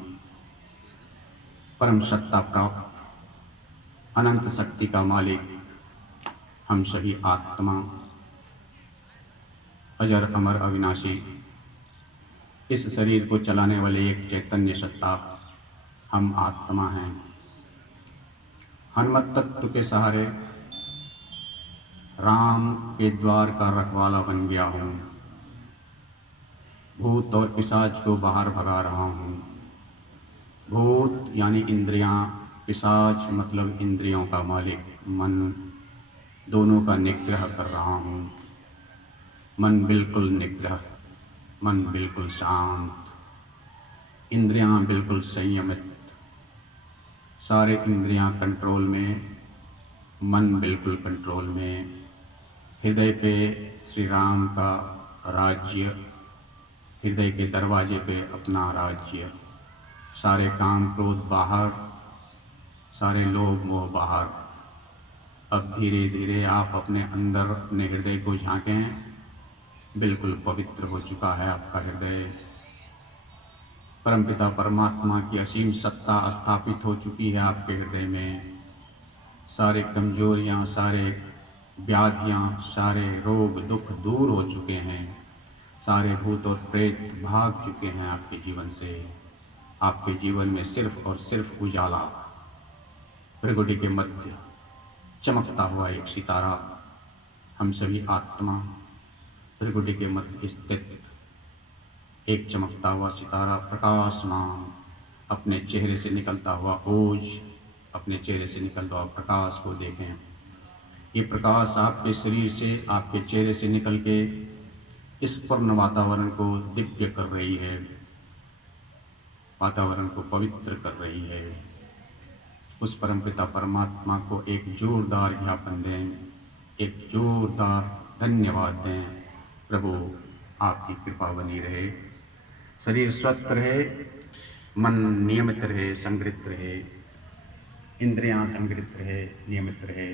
परम सत्ता प्राप्त अनंत शक्ति का मालिक हम सभी आत्मा, अजर अमर अविनाशी, इस शरीर को चलाने वाले एक चैतन्य सत्ता हम आत्मा हैं। हनुमत तत्व के सहारे राम के द्वार का रखवाला बन गया हूँ। भूत और पिशाच को बाहर भगा रहा हूँ। भूत यानी इंद्रियां, पिशाच मतलब इंद्रियों का मालिक मन, दोनों का निग्रह कर रहा हूँ। मन बिल्कुल निग्रह, मन बिल्कुल शांत, इंद्रियां बिल्कुल संयमित, सारे इंद्रियां कंट्रोल में, मन बिल्कुल कंट्रोल में। हृदय पे श्री राम का राज्य, हृदय के दरवाजे पे अपना राज्य। सारे काम क्रोध बाहर, सारे लोभ मोह बाहर। अब धीरे धीरे आप अपने अंदर अपने हृदय को झांकें। बिल्कुल पवित्र हो चुका है आपका हृदय। परमपिता परमात्मा की असीम सत्ता स्थापित हो चुकी है आपके हृदय में। सारे कमजोरियां, सारे व्याधियां, सारे रोग दुख दूर हो चुके हैं। सारे भूत और प्रेत भाग चुके हैं आपके जीवन से। आपके जीवन में सिर्फ और सिर्फ उजाला, प्रगति के मध्य चमकता हुआ एक सितारा। हम सभी आत्मा प्रगति के मध्य स्थित एक चमकता हुआ सितारा, प्रकाशमान, अपने चेहरे से निकलता हुआ ओज, अपने चेहरे से निकलता हुआ प्रकाश को देखें। ये प्रकाश आपके शरीर से, आपके चेहरे से निकल के इस पूर्ण वातावरण को दिव्य कर रही है, वातावरण को पवित्र कर रही है। उस परमपिता परमात्मा को एक जोरदार ज्ञापन दें, एक जोरदार धन्यवाद दें। प्रभु आपकी कृपा बनी रहे, शरीर स्वस्थ रहे, मन नियमित रहे, संगृत रहे, इंद्रियां संगृत रहे, नियमित रहे,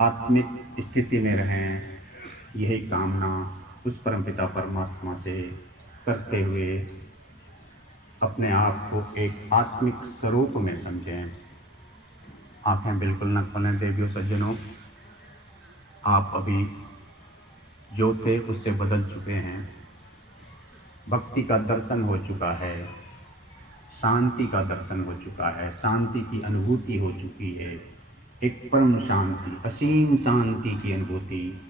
आत्मिक स्थिति में रहें। यही कामना उस परमपिता परमात्मा से करते हुए अपने आप को एक आत्मिक स्वरूप में समझें। आंखें बिल्कुल न खोलें देवियों सज्जनों। आप अभी जो थे उससे बदल चुके हैं। भक्ति का दर्शन हो चुका है, शांति का दर्शन हो चुका है, शांति की अनुभूति हो चुकी है। एक परम शांति, असीम शांति की अनुभूति।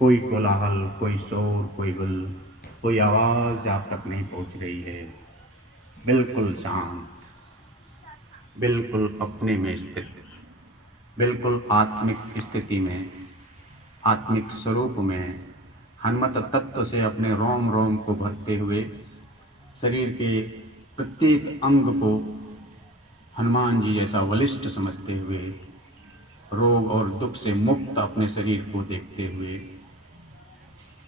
कोई कोलाहल, कोई शोर, कोई गुल, कोई आवाज़ आप तक नहीं पहुंच रही है। बिल्कुल शांत, बिल्कुल अपने में स्थित, बिल्कुल आत्मिक स्थिति में, आत्मिक स्वरूप में, हनुमत तत्व से अपने रोम रोम को भरते हुए, शरीर के प्रत्येक अंग को हनुमान जी जैसा बलिष्ठ समझते हुए, रोग और दुख से मुक्त अपने शरीर को देखते हुए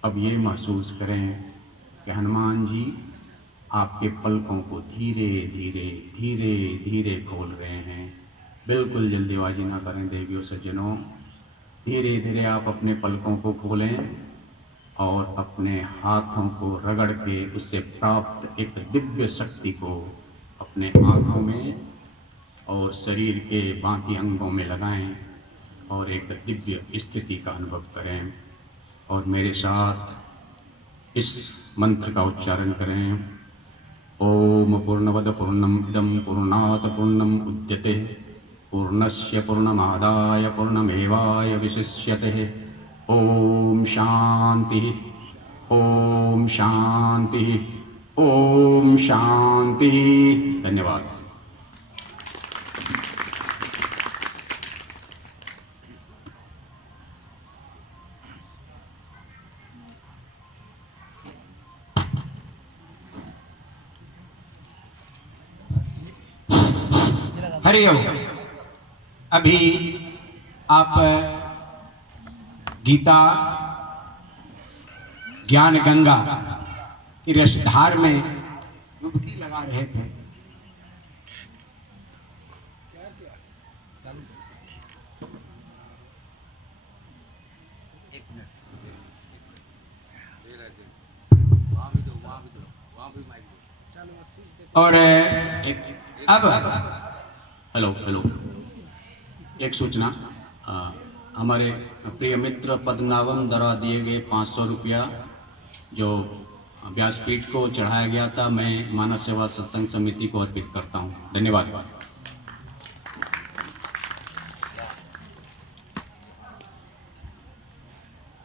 अब ये महसूस करें कि हनुमान जी आपके पलकों को धीरे धीरे धीरे धीरे खोल रहे हैं। बिल्कुल जल्दीबाजी ना करें देवियों सज्जनों। धीरे धीरे आप अपने पलकों को खोलें और अपने हाथों को रगड़ के उससे प्राप्त एक दिव्य शक्ति को अपने आँखों में और शरीर के बाकी अंगों में लगाएं और एक दिव्य स्थिति का अनुभव करें। और मेरे साथ इस मंत्र का उच्चारण करें। ओम पूर्णमद पूर्णम इदं पूर्णात् पूर्णम उद्यते पूर्णस्य पूर्णमादाय पूर्णमेवाय विशिष्यते। ओम शांति, ओम शांति, ओम शांति। धन्यवाद। हरिओम। अभी आप गीता ज्ञान गंगा की रसधार में डुबकी लगा रहे थे। और अब हेलो हेलो, एक सूचना, हमारे प्रिय मित्र पद्मनाभम द्वारा दिए गए 500 रुपया जो व्यासपीठ को चढ़ाया गया था, मैं मानव सेवा सत्संग समिति को अर्पित करता हूँ। धन्यवाद।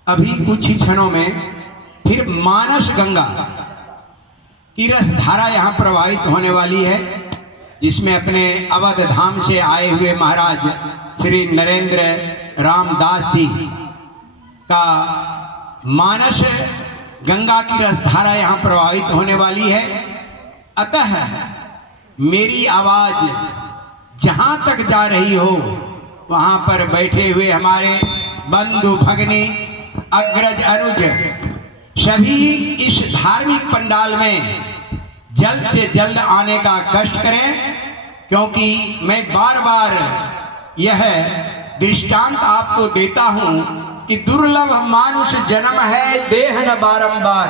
अभी कुछ ही क्षणों में फिर मानस गंगा की रसधारा यहाँ प्रवाहित होने वाली है, जिसमें अपने अवध धाम से आए हुए महाराज श्री नरेंद्र रामदास जी का मानस गंगा की रसधारा यहाँ प्रवाहित होने वाली है। अतः मेरी आवाज जहां तक जा रही हो, वहां पर बैठे हुए हमारे बंधु भगनी अग्रज अनुज सभी इस धार्मिक पंडाल में जल्द से जल्द आने का कष्ट करें, क्योंकि मैं बार बार यह दृष्टांत आपको देता हूं कि दुर्लभ मानुष जन्म है, देह न बारंबार।